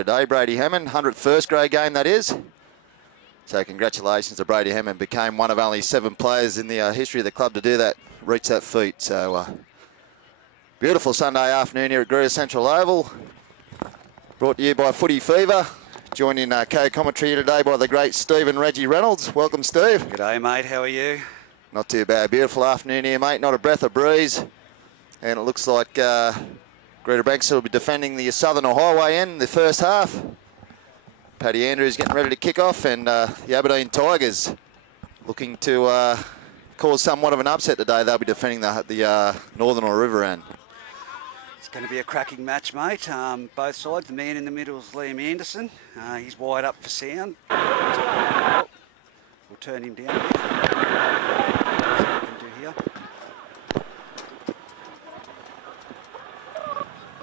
today. Brady Hammond, 100th first grade game that is. So congratulations to Brady Hammond. Became one of only 7 players in the history of the club to do that, reach that feat. So beautiful Sunday afternoon here at Greta Central Oval. Brought to you by Footy Fever. Joined in co-commentary today by the great Steve and Reggie Reynolds. Welcome, Steve. G'day, mate. How are you? Not too bad. Beautiful afternoon here, mate. Not a breath of breeze. And it looks like Greta Banks will be defending the Southern Highway end in the first half. Paddy Andrews getting ready to kick off, and the Aberdeen Tigers looking to cause somewhat of an upset today. They'll be defending the Northern or River end. It's going to be a cracking match, mate. Both sides. The man in the middle is Liam Anderson. He's wide up for sound. We'll turn him down. See what we can do here.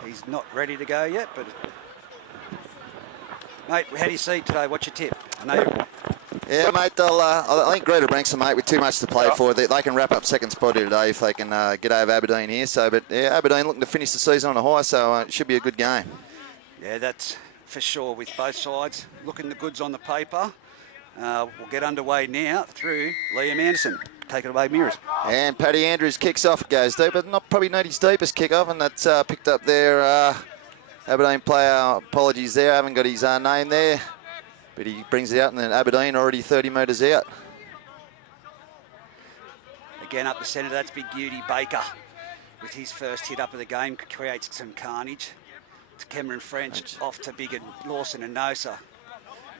He's not ready to go yet, but mate, how do you see today? What's your tip? I know you're... Yeah, mate, I think Greta Branks, mate, with too much to play for, they can wrap up second spot here today if they can get over Aberdeen here. So, but yeah, Aberdeen looking to finish the season on a high, so it should be a good game. Yeah, that's for sure with both sides. Looking the goods on the paper. We'll get underway now through Liam Anderson. Take it away, Mirrors. And Paddy Andrews kicks off, goes deep, but not probably not his deepest kick off, and that's picked up there. Aberdeen player, apologies there, I haven't got his name there. But he brings it out, and then Aberdeen already 30 metres out. Again up the centre, that's Big Beauty Baker. With his first hit up of the game, creates some carnage. It's Cameron French off to Big and Lawson and Nosa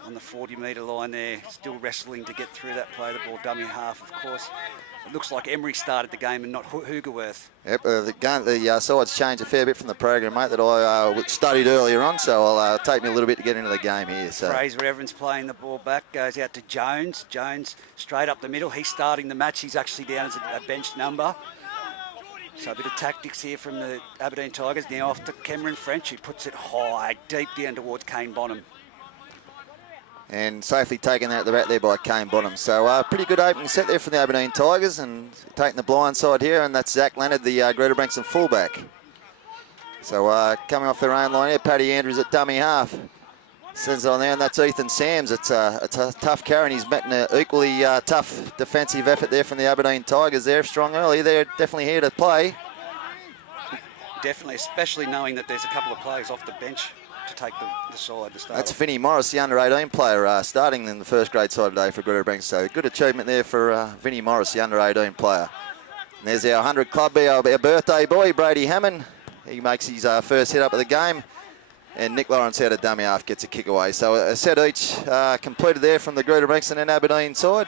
on the 40-metre line there. Still wrestling to get through that play, the ball dummy half, of course. It looks like Emery started the game and not Hoogerworth. Yep, the sides changed a fair bit from the program, mate, that I studied earlier on, so I'll take me a little bit to get into the game here. So. Fraser Evans playing the ball back, goes out to Jones. Jones straight up the middle. He's starting the match. He's actually down as a bench number. So a bit of tactics here from the Aberdeen Tigers. Now off to Cameron French, who puts it high, deep down towards Kane Bonham. And safely taken out the back there by Kane Bonham. So pretty good opening set there from the Aberdeen Tigers, and taking the blind side here, and that's Zach Leonard, the Greta Branks fullback. So coming off their own line here, Paddy Andrews at dummy half. Sends it on there, and that's Ethan Sams. It's a tough carry, and he's met an equally tough defensive effort there from the Aberdeen Tigers there. Strong early. They're definitely here to play. Definitely, especially knowing that there's a couple of players off the bench to take the side to start. That's off. Vinnie Morris, the under-18 player, starting in the first grade side today for Greta Branks. So good achievement there for Vinnie Morris, the under-18 player. And there's our 100 club, our birthday boy, Brady Hammond. He makes his first hit up of the game. And Nick Lawrence out of dummy half gets a kick away. So a set each completed there from the Greta Branks and Aberdeen side.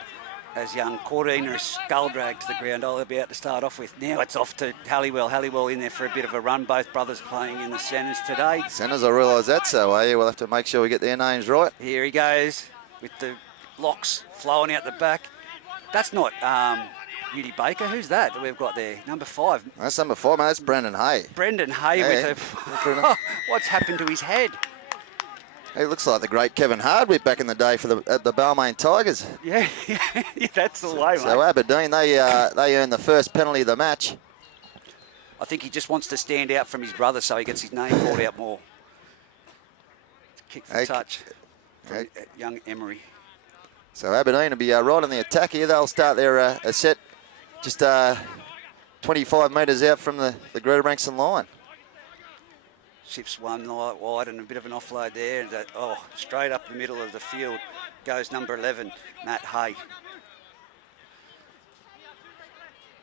As young Cordina is skull dragged to the ground, I'll be out to start off with. Now it's off to Halliwell. Halliwell in there for a bit of a run. Both brothers playing in the centres today. Centres, I realise that, so yeah, we'll have to make sure we get their names right. Here he goes with the locks flowing out the back. That's not Beauty Baker. Who's that we've got there? Number 5. That's number 5, man. That's Brendan Hay. Brendan Hay with a... What's happened to his head? He looks like the great Kevin Hardwick back in the day for the Balmain Tigers. Yeah, that's the way, mate. So Aberdeen, they earned the first penalty of the match. I think he just wants to stand out from his brother so he gets his name called out more. Kick for touch from young Emery. So Aberdeen will be right on the attack here. They'll start their set just 25 metres out from the Greta Branks line. Shifts one wide and a bit of an offload there. And straight up the middle of the field goes number 11, Matt Hay.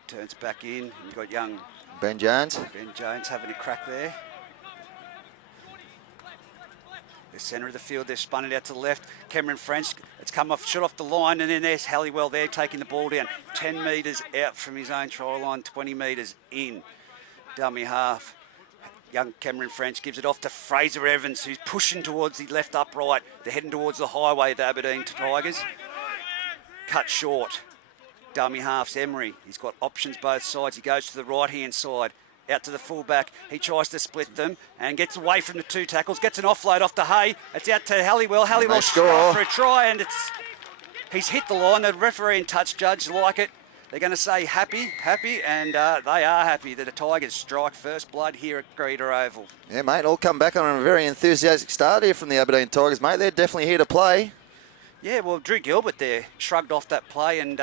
Turns back in. You've got young Ben Jones. Ben Jones having a crack there. The centre of the field, they've spun it out to the left. Cameron French, it's come off, shot off the line, and then there's Halliwell there taking the ball down. 10 metres out from his own try line, 20 metres in. Dummy half. Young Cameron French gives it off to Fraser Evans, who's pushing towards the left upright. They're heading towards the highway, the Aberdeen Tigers. Cut short. Dummy half's Emery. He's got options both sides. He goes to the right-hand side, out to the fullback. He tries to split them and gets away from the 2 tackles. Gets an offload off to Hay. It's out to Halliwell. Halliwell score for a try, and he's hit the line. The referee and touch judge like it. they're going to say happy, and they are happy that the Tigers strike first blood here at Greta Oval. Yeah, mate, all come back on a very enthusiastic start here from the Aberdeen Tigers, mate. They're definitely here to play. Yeah, well, Drew Gilbert there shrugged off that play, and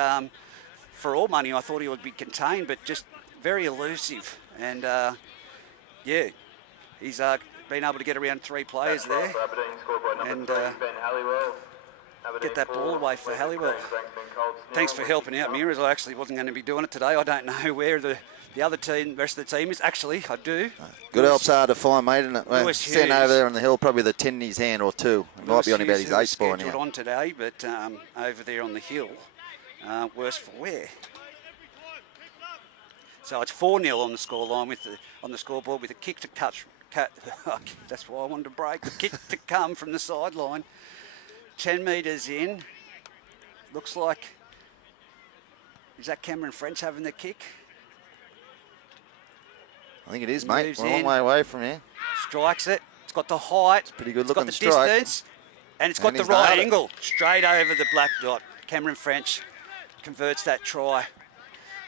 for all money, I thought he would be contained, but just very elusive. And, yeah, he's been able to get around 3 players there and get that ball away for Halliwell. Thanks for helping out, Mirrors. I actually wasn't going to be doing it today. I don't know where the other team, the rest of the team is. Actually, I do. Good help's hard to find, mate, isn't it? Standing over there on the hill, probably the 10 in his hand or 2. It might be on about his 8th ball now. On today, but over there on the hill, worse for wear. So it's 4-0 on the scoreline on the scoreboard with a kick to touch. That's why I wanted to break. The kick to come from the sideline. 10 metres in. Looks like, is that Cameron French having the kick? I think it is, mate. We're a long way away from here. Strikes it. It's got the height. It's pretty good looking strike. It's got the distance. And it's got the right angle. Straight over the black dot. Cameron French converts that try.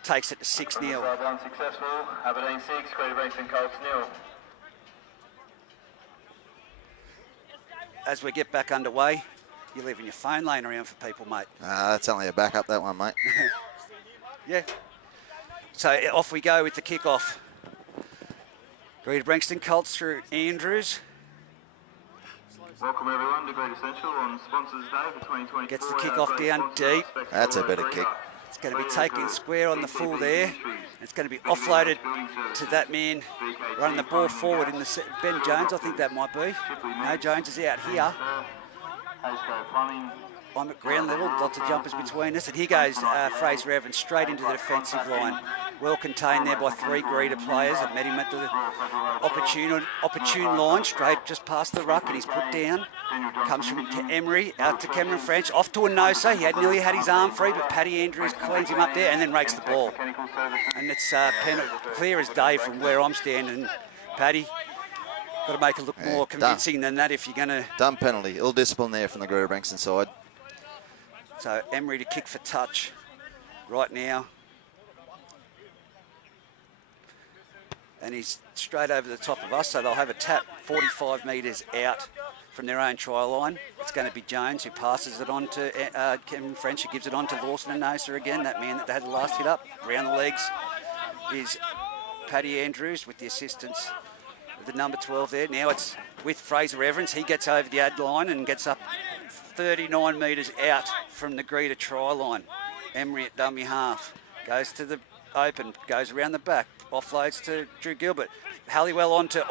Takes it to 6-0. Well done, successful. Aberdeen 6, Greta Brankston Colts 0. As we get back underway, you're leaving your phone laying around for people, mate. That's only a backup, that one, mate. Yeah. So off we go with the kickoff. Greta Brankston Colts through Andrews. Welcome everyone to Greta Central on Sponsors Day for 2024. Gets the kickoff down deep. That's a better kick. It's going to be taken square on the full there. It's going to be offloaded to that man running the ball forward in the Ben Jones, I think that might be. No, Jones is out here. I'm at ground level, lots of jumpers between us. And here goes Fraser Evans straight into the defensive line. Well contained there by 3 Greta players that met him at the opportune line, straight just past the ruck, and he's put down. Comes from Emery out to Cameron French, off to a no-so. He had nearly had his arm free, but Paddy Andrews cleans him up there and then rakes the ball. And it's clear as day from where I'm standing. Paddy, got to make it look more convincing than that if you're going to... Dumb penalty, ill discipline there from the Greta Brankston side. So Emery to kick for touch right now. And he's straight over the top of us, so they'll have a tap 45 metres out from their own try line. It's going to be Jones who passes it on to Cameron French, who gives it on to Lawson and Nosa again, that man that had the last hit up. Round the legs is Paddy Andrews with the assistance of the number 12 there. Now it's with Fraser Evans. He gets over the ad line and gets up 39 metres out from the Greta try line. Emery at dummy half. Goes to the open, goes around the back, offloads to Drew Gilbert. Halliwell onto,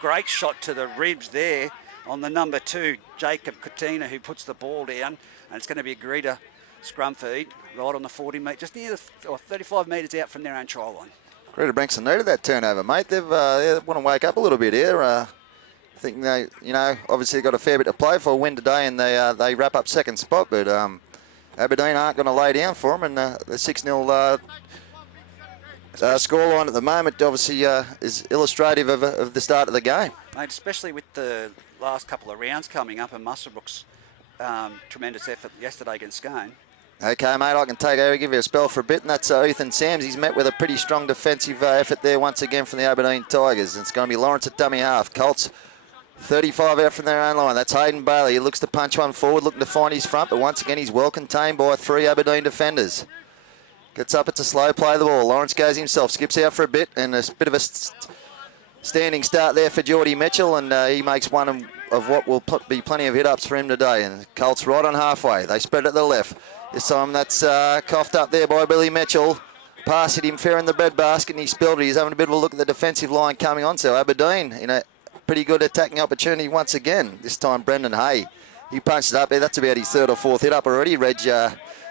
great shot to the ribs there on the number 2, Jacob Katina, who puts the ball down. And it's going to be a Greta scrum feed right on the 40 metre, just near the 35 metres out from their own try line. Greta Brankston needed that turnover, mate. They want to wake up a little bit here. I think they, obviously got a fair bit to play for a win today, and they wrap up second spot. But Aberdeen aren't going to lay down for them, and the 6-0 scoreline at the moment obviously is illustrative of the start of the game. Mate, especially with the last couple of rounds coming up, and Musselbrook's tremendous effort yesterday against Scone. Okay, mate, I can take over, give you a spell for a bit, and that's Ethan Sams. He's met with a pretty strong defensive effort there once again from the Aberdeen Tigers. It's going to be Lawrence at dummy half. Colts 35 out from their own line. That's Hayden Bailey. He looks to punch one forward, looking to find his front, but once again he's well contained by 3 Aberdeen defenders. Gets up, it's a slow play of the ball. Lawrence goes himself, skips out for a bit, and a bit of a standing start there for Geordie Mitchell, and he makes one of what will be plenty of hit-ups for him today. And Colts right on halfway. They spread it to the left. This time that's coughed up there by Billy Mitchell. Pass hit him fair in the breadbasket, and he spilled it. He's having a bit of a look at the defensive line coming on. So Aberdeen in a pretty good attacking opportunity once again. This time Brendan Hay. He punched it up there. That's about his 3rd or 4th hit-up already. Reg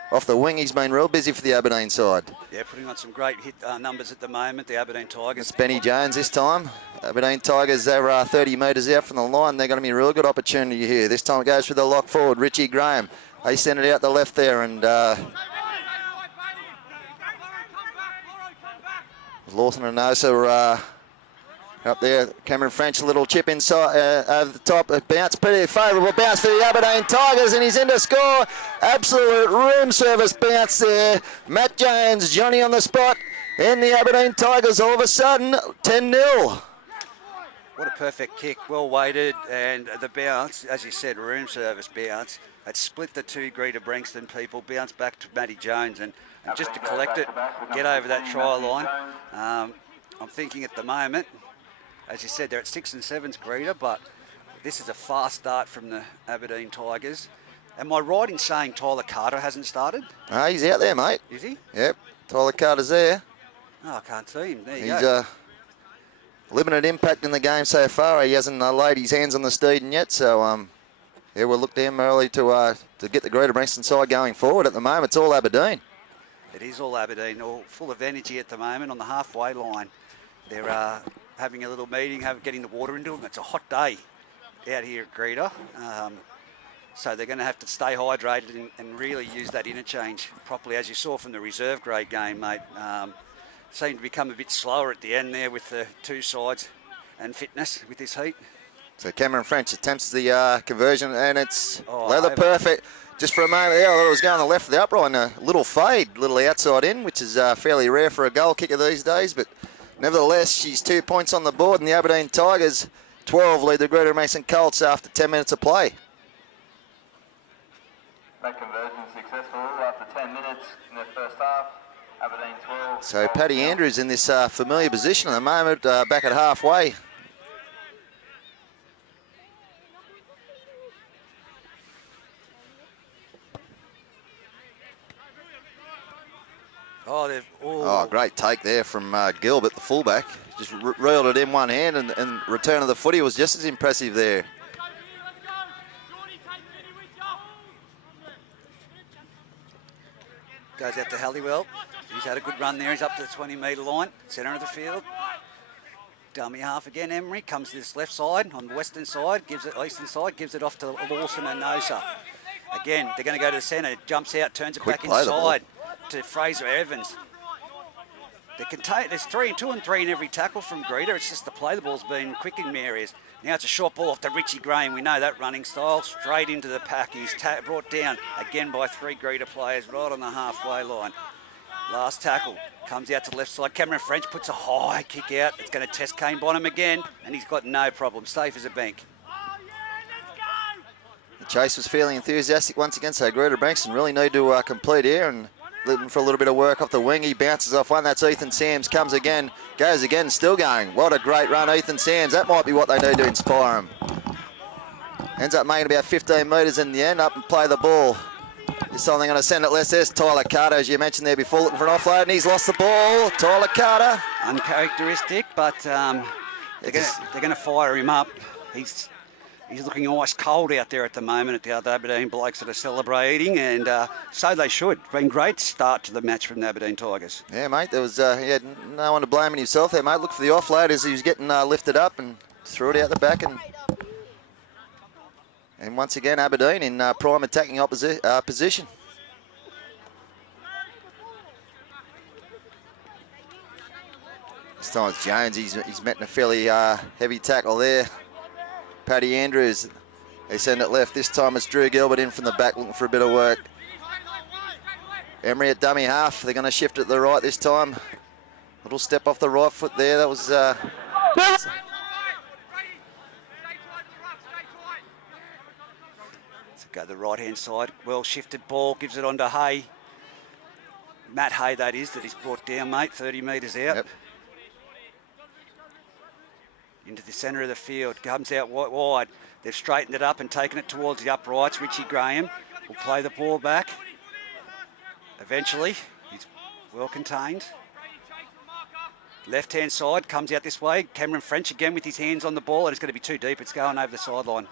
off the wing, he's been real busy for the Aberdeen side. Yeah, putting on some great hit numbers at the moment, the Aberdeen Tigers. It's Benny Jones this time. Aberdeen Tigers, they're 30 metres out from the line. They're going to be a real good opportunity here. This time it goes for the lock forward, Richie Graham. They send it out the left there, and Lawson and Nosa Up there, Cameron French, a little chip inside over the top. A bounce, pretty favourable bounce for the Aberdeen Tigers, and he's in to score. Absolute room service bounce there. Matt Jones, Johnny on the spot, and the Aberdeen Tigers all of a sudden 10-0. What a perfect kick, well weighted, and the bounce, as you said, room service bounce. It split the two Greta Brankston people, bounced back to Matty Jones, and just to collect it, get over that try line. I'm thinking at the moment, as you said, they're at 6 and 7's Greta, but this is a fast start from the Aberdeen Tigers. Am I right in saying Tyler Carter hasn't started? He's out there, mate. Is he? Yep, Tyler Carter's there. Oh, I can't see him. There you He's go. Limited impact in the game so far. He hasn't laid his hands on the steeding yet, so yeah, we'll look to him early to get the Greta Brankston side going forward. At the moment, it's all Aberdeen. It is all Aberdeen, all full of energy at the moment on the halfway line. They're having a little meeting, getting the water into them. It's a hot day out here at Greta, so they're going to have to stay hydrated and really use that interchange properly, as you saw from the reserve grade game, mate. Seemed to become a bit slower at the end there with the two sides and fitness with this heat. So Cameron French attempts the conversion, and it's leather over. perfect. Just for a moment there, I thought it was going to the left of the upright, and a little fade, little outside in, which is fairly rare for a goal kicker these days. But nevertheless, she's 2 points on the board, and the Aberdeen Tigers 12 lead the Greta Mason Colts after 10 minutes of play. That conversion successful after 10 minutes in the first half. Aberdeen 12. So Paddy Andrews in this familiar position at the moment, back at halfway. Great take there from Gilbert, the fullback. Just reeled it in one hand, and return of the footy was just as impressive there. Goes out to Halliwell. He's had a good run there. He's up to the 20-metre line, centre of the field. Dummy half again. Emery comes to this left side on the western side, eastern side, gives it off to Lawson and Nosa. Again, they're going to go to the centre. Jumps out, turns it back inside to Fraser Evans. There's 2 and 3 in every tackle from Greta. It's just the play. The ball's been quick in areas. Now it's a short ball off to Richie Graham. We know that running style. Straight into the pack. He's brought down again by 3 Greta players right on the halfway line. Last tackle comes out to the left side. Cameron French puts a high kick out. It's going to test Kane Bonham again, and he's got no problem. Safe as a bank. The chase was feeling enthusiastic once again, so Greta Brankston really need to complete here, and looking for a little bit of work off the wing. He bounces off one. That's Ethan Sams. Comes again. Goes again. Still going. What a great run, Ethan Sams. That might be what they need to inspire him. Ends up making about 15 metres in the end. Up and play the ball. This time they're going to send it less. There's Tyler Carter, as you mentioned there before, looking for an offload, and he's lost the ball. Tyler Carter. Uncharacteristic, but they're going to fire him up. He's looking ice cold out there at the moment at the other Aberdeen blokes that are celebrating, and so they should. Been great start to the match from the Aberdeen Tigers. Yeah, mate, there was he had no one to blame in himself there, mate. Look for the offload as he was getting lifted up and threw it out the back. And once again, Aberdeen in prime attacking position. This time it's Jones. He's met in a fairly heavy tackle there. Paddy Andrews, they send it left. This time it's Drew Gilbert in from the back looking for a bit of work. Emery at dummy half. They're going to shift it to the right this time. Little step off the right foot there. That was... So go to the right-hand side. Well shifted ball. Gives it on to Hay. Matt Hay, that is, that he's brought down, mate. 30 metres out. Yep. Into the centre of the field, comes out wide. They've straightened it up and taken it towards the uprights. Richie Graham will play the ball back. Eventually, he's well contained. Left-hand side, comes out this way. Cameron French again with his hands on the ball, and it's going to be too deep. It's going over the sideline.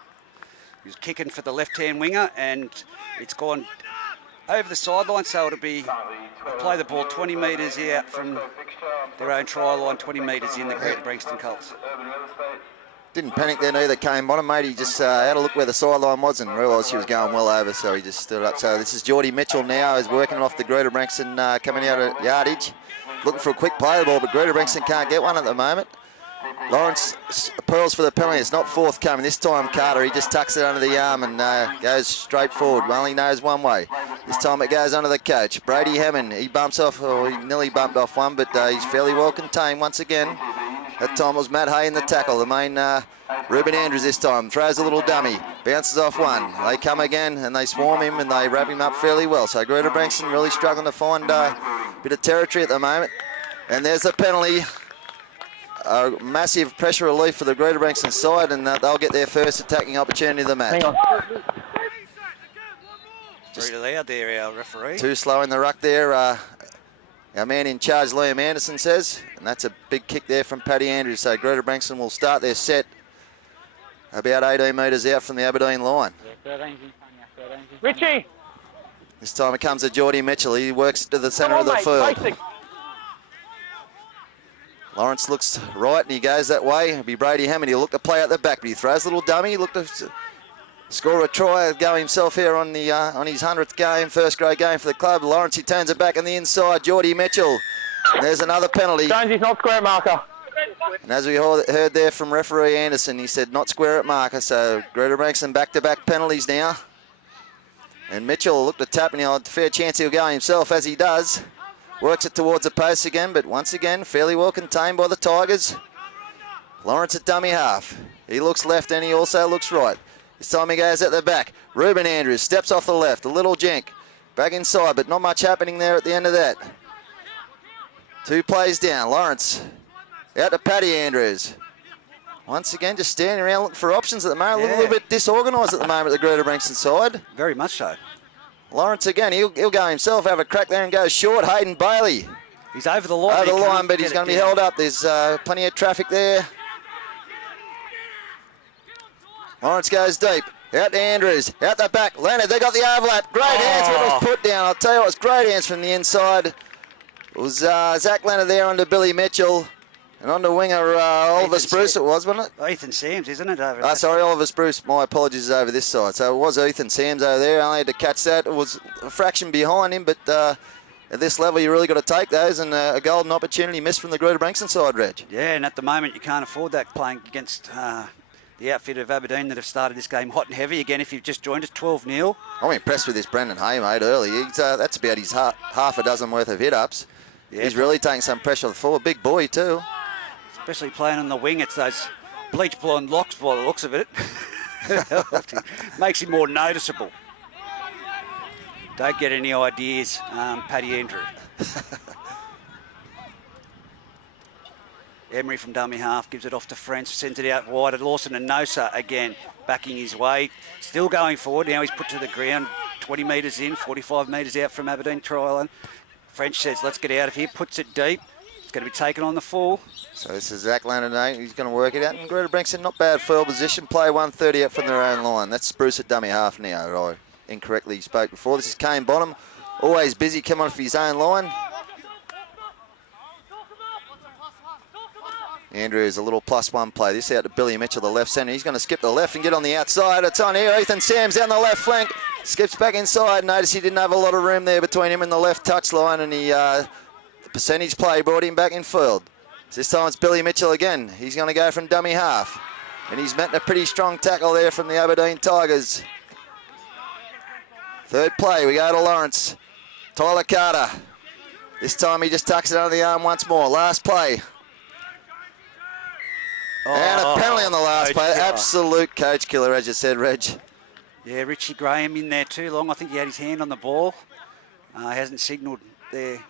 He's kicking for the left-hand winger, and it's gone over the sideline, so it'll be play the ball 20 metres out from their own try line, 20 metres in the Greta Brankston Colts. Didn't panic then either, Kane Bonham, mate. He just had a look where the sideline was and realised she was going well over, so he just stood up. So this is Geordie Mitchell now, who's working off the Greta Brankston coming out at yardage. Looking for a quick play the ball, but Greta Brankston can't get one at the moment. Lawrence appeals for the penalty. It's not forthcoming. This time Carter, he just tucks it under the arm and goes straight forward. Well, he knows one way. This time it goes under the coach. Brady Hammond, he bumps off, or he nearly bumped off one, but he's fairly well contained once again. That time was Matt Hay in the tackle. The main Ruben Andrews this time. Throws a little dummy. Bounces off one. They come again and they swarm him and they wrap him up fairly well. So Greta Branxton really struggling to find a bit of territory at the moment. And there's the penalty. Massive pressure relief for the Greta Branxton side, and they'll get their first attacking opportunity of the match. Hang on. Just very loud there, our referee. Too slow in the ruck there. Our man in charge, Liam Anderson, says, and that's a big kick there from Paddy Andrews. So Greta Branxton will start their set about 18 metres out from the Aberdeen line. Richie! This time it comes to Geordie Mitchell. He works to the centre of the field. Basic. Lawrence looks right and he goes that way. It'll be Brady Hammond. He'll look to play out the back, but he throws a little dummy. He looked to score a try, go himself here on his 100th game, first grade game for the club. Lawrence, he turns it back on the inside. Geordie Mitchell. And there's another penalty. Jonesy's not square marker. And as we heard there from referee Anderson, he said not square at marker. So Greta Branxton back-to-back penalties now. And Mitchell will look to tap, and he'll have a fair chance he'll go himself, as he does. Works it towards the post again, but once again, fairly well contained by the Tigers. Lawrence at dummy half. He looks left and he also looks right. This time he goes at the back. Ruben Andrews steps off the left. A little jink. Back inside, but not much happening there at the end of that. 2 plays down. Lawrence out to Paddy Andrews. Once again, just standing around looking for options at the moment. A little bit disorganised at the moment, the Greta Branxton side. Very much so. Lawrence again, he'll go himself, have a crack there and go short. Hayden Bailey. He's over the line. Over the line, but he's going to be held up. There's plenty of traffic there. Lawrence goes deep. Out to Andrews. Out the back. Leonard, they got the overlap. Great hands when it was put down. I'll tell you what, it's great hands from the inside. It was Zach Leonard there under Billy Mitchell. And on the winger, Oliver Spruce it was, wasn't it? Ethan Sams, isn't it? Over sorry, Oliver Spruce. My apologies, is over this side. So it was Ethan Sams over there. I only had to catch that. It was a fraction behind him, but at this level, you really got to take those. And a golden opportunity missed from the Greta Branxton side, Reg. Yeah, and at the moment, you can't afford that playing against the outfit of Aberdeen that have started this game hot and heavy. Again, if you've just joined us, 12-0. I'm impressed with this Brendan Hay, mate, early. That's about his half a dozen worth of hit-ups. Yeah, he's really taking some pressure off the forward. Big boy, too. Especially playing on the wing, it's those bleach blonde locks by the looks of it. Makes him more noticeable. Don't get any ideas, Paddy Andrew. Emery from dummy half gives it off to French, sends it out wide at Lawson and Nosa again, backing his way. Still going forward, now he's put to the ground, 20 metres in, 45 metres out from Aberdeen try line. French says, let's get out of here, puts it deep. Going to be taken on the full. So this is Zach Leonard. He's going to work it out. And Greta Branxton, not bad field position. Play 130 up from their own line. That's Spruce at dummy half now. I incorrectly spoke before. This is Kane Bonham. Always busy coming off his own line. Andrews, a little +1 play. This out to Billy Mitchell, the left centre. He's going to skip the left and get on the outside. It's on here. Ethan Sams down the left flank. Skips back inside. Notice he didn't have a lot of room there between him and the left touchline. And he... percentage play brought him back in field. This time it's Billy Mitchell again. He's going to go from dummy half. And he's met a pretty strong tackle there from the Aberdeen Tigers. Third play, we go to Lawrence. Tyler Carter. This time he just tucks it under the arm once more. Last play. And a penalty on the last play. Absolute coach killer, as you said, Reg. Yeah, Richie Graham in there too long. I think he had his hand on the ball. Hasn't signalled there.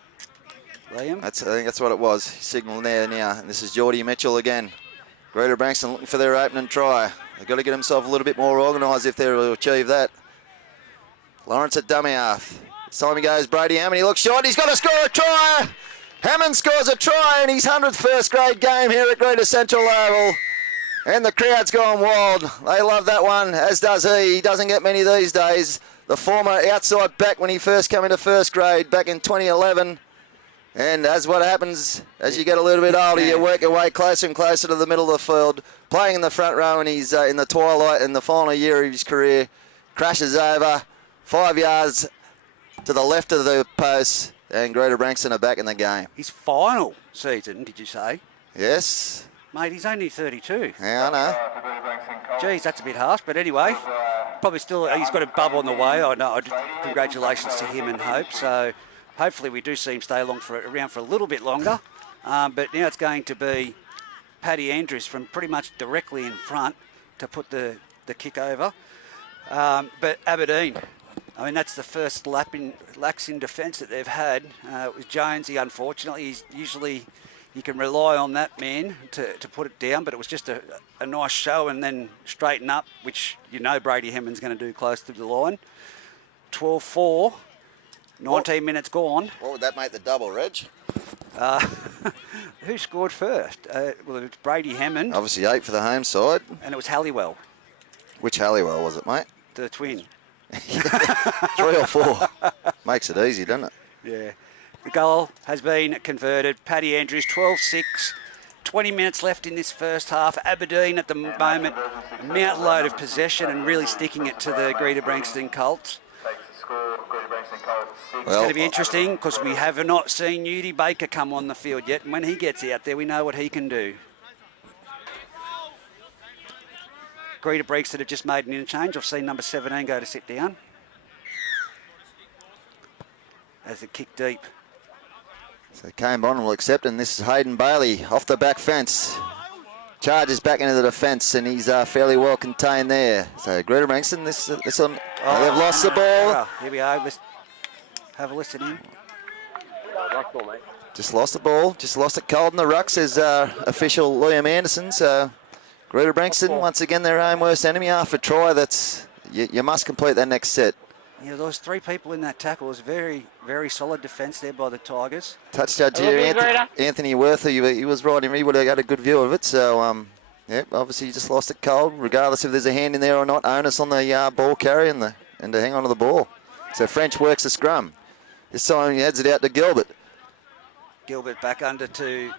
Liam? I think that's what it was. Signal there now. And this is Geordie Mitchell again. Greta Branxton looking for their opening try. They've got to get themselves a little bit more organised if they're to achieve that. Lawrence at dummy half. This time he goes Brady Hammond. He looks short. He's got to score a try. Hammond scores a try in his 100th first grade game here at Greta Central Oval. And the crowd's gone wild. They love that one, as does he. He doesn't get many these days. The former outside back when he first came into first grade back in 2011. And as what happens as you get a little bit older, you work your way closer and closer to the middle of the field. Playing in the front row, and he's in the twilight in the final year of his career. Crashes over 5 yards to the left of the post, and Greta Branxton are back in the game. His final season, did you say? Yes. Mate, he's only 32. Yeah, I know. Geez, that's a bit harsh, but anyway, probably still, he's got a bubble on the way. I know. Congratulations to him and Hope. So hopefully we do see him stay around for a little bit longer. But now it's going to be Paddy Andrews from pretty much directly in front to put the kick over. But Aberdeen, I mean, that's the first lax in defence that they've had. It was Jonesy, unfortunately. You can rely on that man to put it down, but it was just a nice show and then straighten up, which you know Brady Hemmond's going to do close to the line. 12-4, 19 minutes gone. What would that make the double, Reg? Who scored first? Well, it was Brady Hammond. Obviously 8 for the home side. And it was Halliwell. Which Halliwell was it, mate? The twin. 3 or 4. Makes it easy, doesn't it? Yeah. The goal has been converted. Paddy Andrews, 12-6. 20 minutes left in this first half. Aberdeen at the moment, a mount load of possession and really sticking it to the Greta Branxton Colts. It's going to be interesting because we have not seen Nudie Baker come on the field yet. And when he gets out there, we know what he can do. Greta Branxton have just made an interchange. I've seen number 17 go to sit down. As the kick deep. So Kane Bonham will accept, and this is Hayden Bailey off the back fence. Charges back into the defence, and he's fairly well contained there. So Greta Branxton, this one, they've lost the ball. Well, here we are. Let's have a listen in. Just lost the ball. Just lost it cold in the ruck, says official Liam Anderson. So Greta Branxton, once again, their own worst enemy after a try. That's you must complete that next set. Yeah, there was 3 people in that tackle. It was very, very solid defence there by the Tigers. Touch judge here, Anthony Worthy, he was right in. He would have got a good view of it. So, obviously you just lost it cold, regardless if there's a hand in there or not. Onus on the ball carrier and to hang on to the ball. So French works the scrum. This time he heads it out to Gilbert. Gilbert back under to...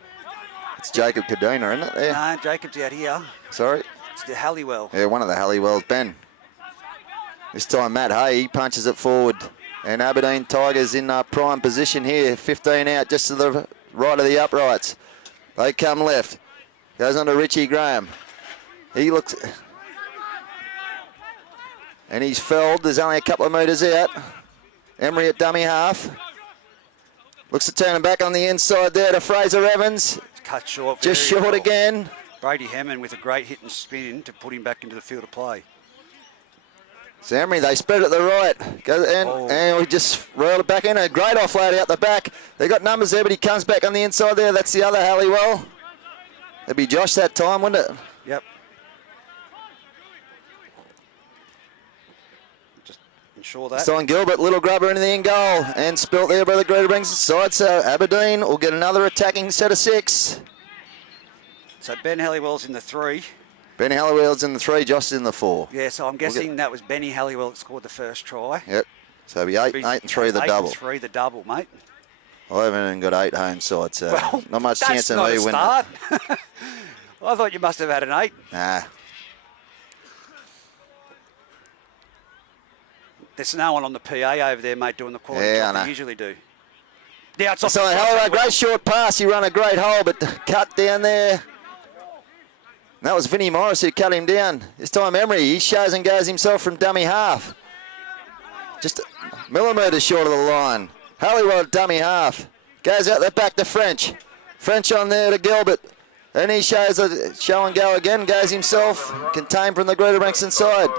It's Jacob Cadena, isn't it? There? No, Jacob's out here. Sorry? It's the Halliwell. Yeah, one of the Halliwells, Ben. This time Matt Hay, he punches it forward. And Aberdeen Tigers in prime position here. 15 out just to the right of the uprights. They come left. Goes on to Richie Graham. He looks... And he's felled. There's only a couple of metres out. Emery at dummy half. Looks to turn him back on the inside there to Fraser Evans. Cut short. Just short well. again. Brady Hammond with a great hit and spin to put him back into the field of play. So Emery, they spread it to the right. And we just rolled it back in. A great offload out the back. They got numbers there, but he comes back on the inside there. That's the other Halliwell. It'd be Josh that time, wouldn't it? Yep. Just ensure that. Son Gilbert, little grubber into the end goal. And spilt there by the Greta Branxton side. So Aberdeen will get another attacking set of 6. So Ben Halliwell's in the 3. Benny Halliwell's in the 3, Josh is in the 4. Yeah, so I'm guessing that was Benny Halliwell that scored the first try. Yep. So it'll be 8 and 3 the double. 8 and 3 the double, mate. I haven't even got 8 home sides, so well, not much chance of me winning. I thought you must have had an 8. Nah. There's no one on the PA over there, mate, doing the calling. Yeah, I know. They usually do. Yeah, it's off. So a great short pass. He run a great hole, but cut down there. And that was Vinnie Morris who cut him down. This time Emery, he shows and goes himself from dummy half. Just millimetres short of the line. Halliwell dummy half. Goes out the back to French. French on there to Gilbert. And he shows a show and go again. Goes himself. Contained from the Greta Branxton side.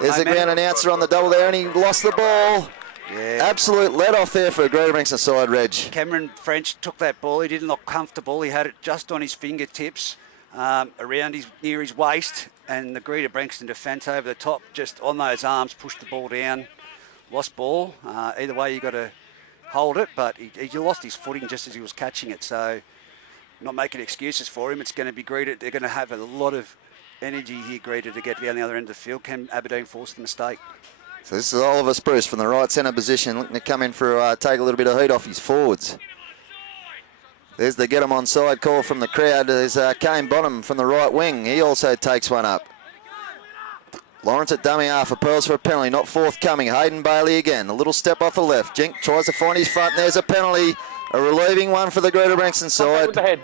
There's the ground announcer on the double there, and he lost the ball. Yeah. Absolute let off there for a Greta Branxton side, Reg. Cameron French took that ball. He didn't look comfortable. He had it just on his fingertips, near his waist, and the Greta Branxton defence over the top, just on those arms, pushed the ball down. Lost ball. Either way, you got to hold it, but he lost his footing just as he was catching it. So, not making excuses for him. It's going to be Greta. They're going to have a lot of energy here, Greta, to get down the other end of the field. Can Aberdeen force the mistake? So this is Oliver Spruce from the right centre position, looking to come in for take a little bit of heat off his forwards. There's the get him on side call from the crowd. There's Kane Bonham from the right wing. He also takes one up. Lawrence at dummy half, appeals for a penalty, not forthcoming. Hayden Bailey again, a little step off the left. Jink tries to find his front, and there's a penalty. A relieving one for the Greta Branxton side.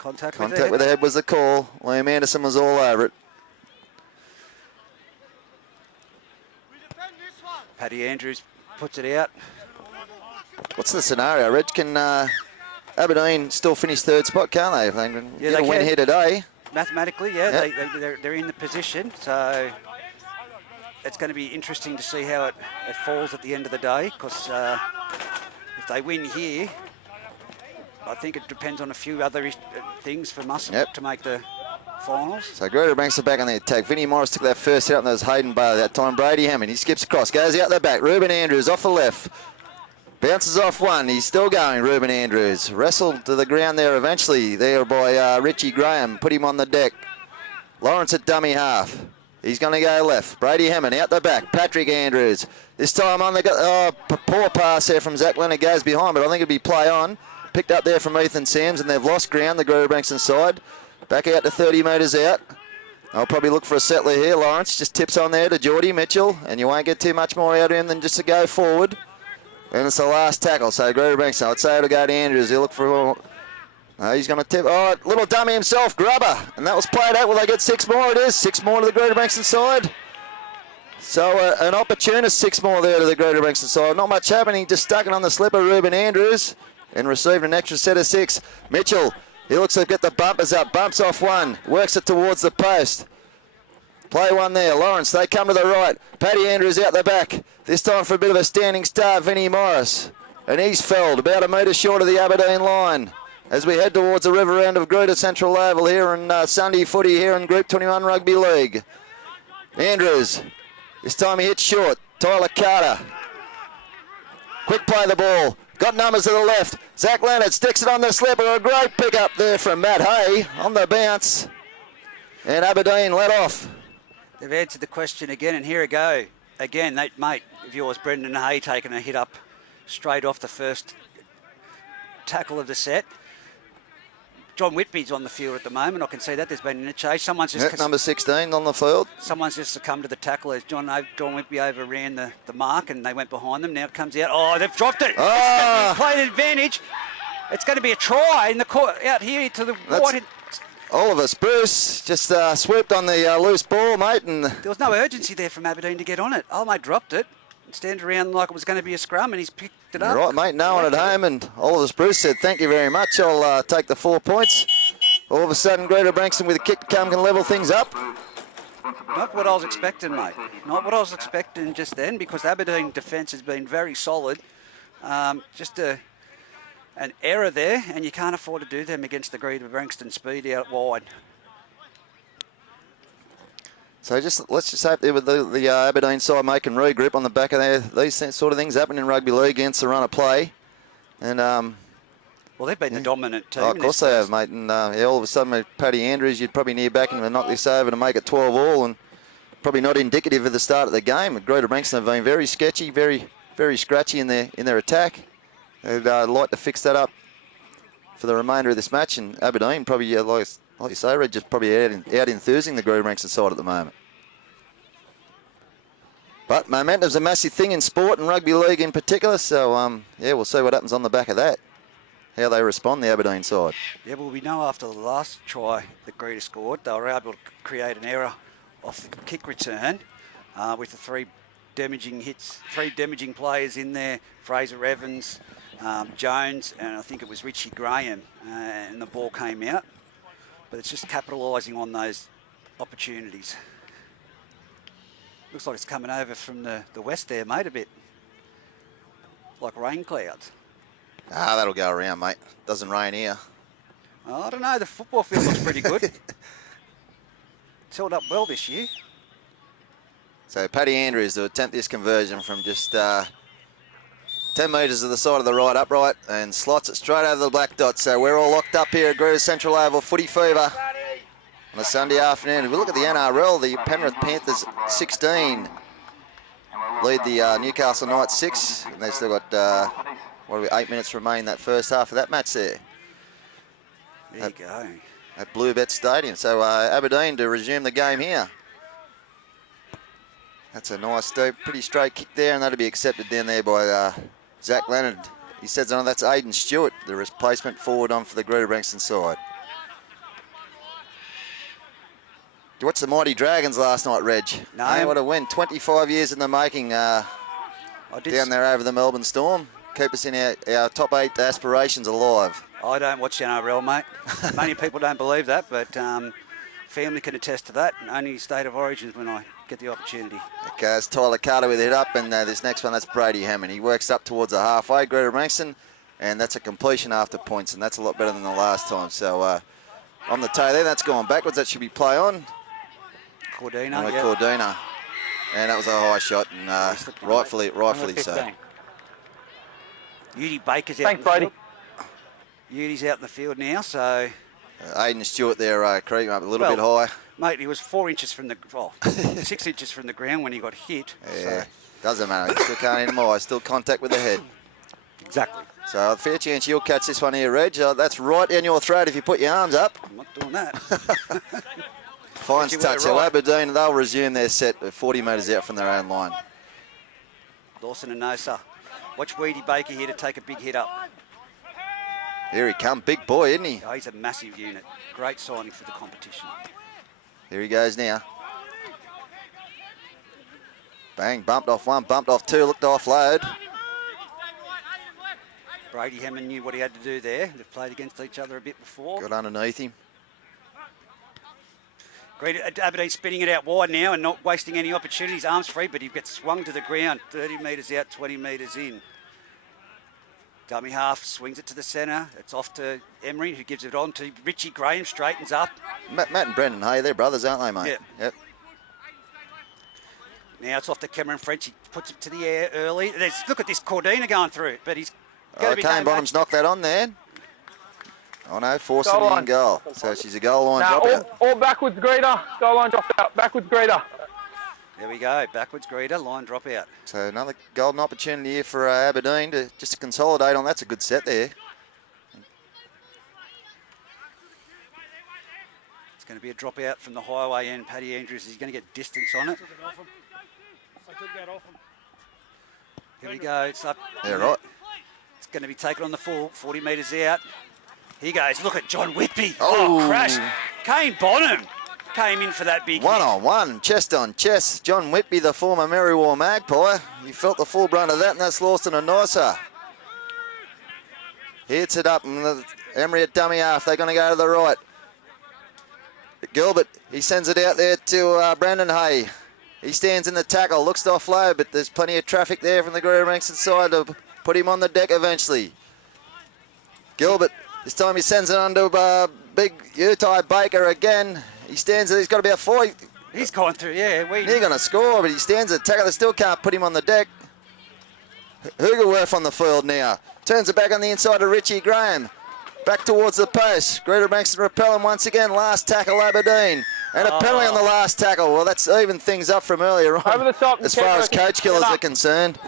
Contact with the the head was the call. Liam Anderson was all over it. Paddy Andrews puts it out. What's the scenario, Reg? Can Aberdeen still finish third spot, can't they? If they can get a win here today. Mathematically, yeah, yep. They're in the position. So it's going to be interesting to see how it falls at the end of the day, because if they win here, I think it depends on a few other things for us to make the finals. So Greta Banks are back on the attack. Vinnie Morris took that first hit up, and there was Hayden Bailey that time. Brady Hammond, he skips across, goes out the back. Ruben Andrews off the left. Bounces off one. He's still going, Ruben Andrews. Wrestled to the ground there eventually, there by Richie Graham. Put him on the deck. Lawrence at dummy half. He's going to go left. Brady Hammond out the back. Patrick Andrews. This time on the poor pass there from Zach Leonard, goes behind, but I think it'd be play on. Picked up there from Ethan Sams, and they've lost ground, the Greta Brankston side. Back out to 30 metres out. I'll probably look for a settler here. Lawrence just tips on there to Geordie Mitchell, and you won't get too much more out of him than just to go forward. And it's the last tackle, so Greta Brankston, I'd say it'll go to Andrews. He'll look for... he's going to tip. Oh, little dummy himself, Grubber. And that was played out. Will they get 6 more? It is 6 more to the Greta Brankston side. So an opportunist 6 more there to the Greta Brankston side. Not much happening, just stuck it on the slipper, Ruben Andrews, and received an extra set of 6. Mitchell, he looks to get the bumpers up, bumps off one, works it towards the post. Play one there. Lawrence, they come to the right. Paddy Andrews out the back. This time for a bit of a standing start, Vinnie Morris. And he's felled about a metre short of the Aberdeen line as we head towards the river end of Greta Central Oval here in Sunday footy here in Group 21 Rugby League. Andrews, this time he hits short. Tyler Carter. Quick play the ball. Got numbers to the left. Zach Leonard sticks it on the slipper. A great pick up there from Matt Hay on the bounce. And Aberdeen let off. They've answered the question again, and here we go. Again, mate of yours, Brendan Hay, taking a hit up straight off the first tackle of the set. John Whitby's on the field at the moment. I can see that. There's been a chase. Someone's just... number 16 on the field. Someone's just succumbed to the tackle as John Whitby overran the mark, and they went behind them. Now it comes out. Oh, they've dropped it. Oh. Played advantage. It's going to be a try in the court out here to the right. Oliver Spruce just swooped on the loose ball, mate. And there was no urgency there from Aberdeen to get on it. Old mate dropped it. Stand around like it was going to be a scrum, and he's picked it up. Right, mate. No one at home, and Oliver Spruce said, "Thank you very much. I'll take the 4 points." All of a sudden, Greta Brankston with a kick to come can level things up. Not what I was expecting, mate. Not what I was expecting just then, because Aberdeen defence has been very solid. Just an error there, and you can't afford to do them against the Greta Brankston speed out wide. So let's just hope there with the Aberdeen side making regroup on the back of there. These sort of things happen in rugby league against the run of play. And well, they've been the dominant team. Oh, of course they have, mate. And all of a sudden with Paddy Andrews, you'd probably near back and knock this over to make it 12 all, and probably not indicative of the start of the game. Greta Brankston have been very sketchy, very, very scratchy in their attack. They'd like to fix that up for the remainder of this match, and Aberdeen probably, like you say, Red, just probably out enthusing the Greta Brankston side at the moment. But momentum's a massive thing in sport and rugby league in particular, so we'll see what happens on the back of that, how they respond, the Aberdeen side. Yeah, well, we know after the last try that Greta scored, they were able to create an error off the kick return with the 3 damaging hits, 3 damaging players in there, Fraser Evans, Jones, and I think it was Richie Graham, and the ball came out. But it's just capitalising on those opportunities. Looks like it's coming over from the west there, mate, a bit. Like rain clouds. That'll go around, mate. Doesn't rain here. Oh, I don't know, the football field looks pretty good. It's held up well this year. So Paddy Andrews to attempt this conversion from just 10 metres to the side of the right upright and slots it straight over the black dot. So we're all locked up here at Greta Central Oval Footy Fever on a Sunday afternoon. If we look at the NRL, the Penrith Panthers 16 lead the Newcastle Knights 6, and they've still got 8 minutes remaining that first half of that match there. There you go. At Bluebet Stadium. So Aberdeen to resume the game here. That's a nice, pretty straight kick there, and that'll be accepted down there by Zach Leonard. He says, that's Aidan Stewart, the replacement forward on for the Greta Brankston side. you watch the Mighty Dragons last night, Reg? No. Hey, what a win. 25 years in the making down there over the Melbourne Storm. Keep us in our top 8 aspirations alive. I don't watch NRL, mate. Many people don't believe that, but family can attest to that. Only State of Origins when I get the opportunity. Okay, it's Tyler Carter with it up, and this next one, that's Brady Hammond. He works up towards the halfway, Greta Branxton, and that's a completion after points, and that's a lot better than the last time. So on the toe there, that's gone backwards. That should be play on. Cordina, yeah. Cordina. And that was a high shot, and rightfully so. Udi Baker's out. Thanks, Brady. Udi's out in the field now, so... Aiden Stewart there, creeping up a little bit high. Mate, he was 4 inches from the... 6 inches from the ground when he got hit. Yeah, so. Doesn't matter. He still can't hit him high. Still contact with the head. Exactly. So a fair chance you'll catch this one here, Reg. That's right in your throat if you put your arms up. I'm not doing that. Fine touch. So Aberdeen, they'll resume their set 40 metres out from their own line. Lawson and Nosa. Watch Weedy Baker here to take a big hit up. Here he comes. Big boy, isn't he? Oh, he's a massive unit. Great signing for the competition. Here he goes now. Bang, bumped off one, bumped off two, looked to offload. Brady Hammond knew what he had to do there. They've played against each other a bit before. Got underneath him. Greta, Aberdeen spinning it out wide now and not wasting any opportunities. Arms free, but he gets swung to the ground. 30 metres out, 20 metres in. Dummy half swings it to the centre. It's off to Emery, who gives it on to Richie Graham. Straightens up. Matt and Brendan, hey, they're brothers, aren't they, mate? Yep. Now it's off to Cameron French. He puts it to the air early. Look at this Cordina going through it, but he's going to be Kane Bonham's knocked that on there. Oh no, forcing it in goal. So she's a goal line dropout. All backwards, Greta. Goal line dropout. Backwards, Greta. There we go. Backwards, Greta. Line dropout. So another golden opportunity here for Aberdeen to consolidate on. That's a good set there. It's going to be a dropout from the highway end. Paddy Andrews is going to get distance on it. I took that off him. Here we go. It's up. Yeah, right. It's going to be taken on the full. 40 metres out. He goes. Look at John Whitby. Oh. Crash. Kane Bonham came in for that big One on one, chest on chest. John Whitby, the former Merriwar Magpie. He felt the full brunt of that, and that's Lawson and Nicer. He hits it up, and Emery at dummy half. They're going to go to the right. Gilbert, he sends it out there to Brandon Hay. He stands in the tackle, looks to offload, but there's plenty of traffic there from the Greta Branxton side to put him on the deck eventually. Gilbert, this time he sends it on to big Utai Baker again. He stands there, he's got to be a 4. He's gone through, yeah. He's going to score, but he stands at the tackle. They still can't put him on the deck. Hugerworth on the field now. Turns it back on the inside to Richie Graham. Back towards the post. Greta Branxton repelling once again. Last tackle, Aberdeen. And a penalty on the last tackle. Well, that's evened things up from earlier on. Over the top. As far as coach killers are concerned.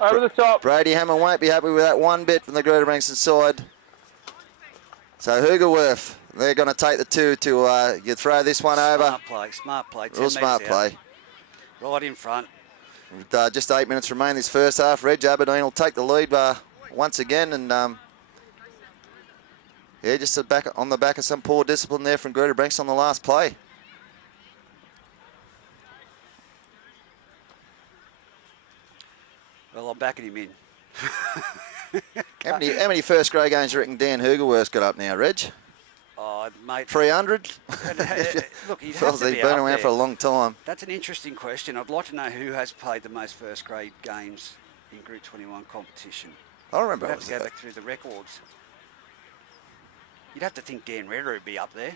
Over the top. Brady Hammond won't be happy with that one bit from the Greta Branxton side. So Hugerworth, they're going to take the 2 to you throw this one over. Smart play. Real smart play. Right in front. With just 8 minutes remain this first half. Reg, Aberdeen will take the lead once again, and yeah, just on the back of some poor discipline there from Greta Branxton on the last play. Well, I'm backing him in. How many first grade games do you reckon Dan Hugerworth's got up now, Reg? Oh, mate. 300? Look, he's been around for a long time. That's an interesting question. I'd like to know who has played the most first grade games in Group 21 competition. I remember. We'd have to go back through the records. You'd have to think Dan Redder would be up there.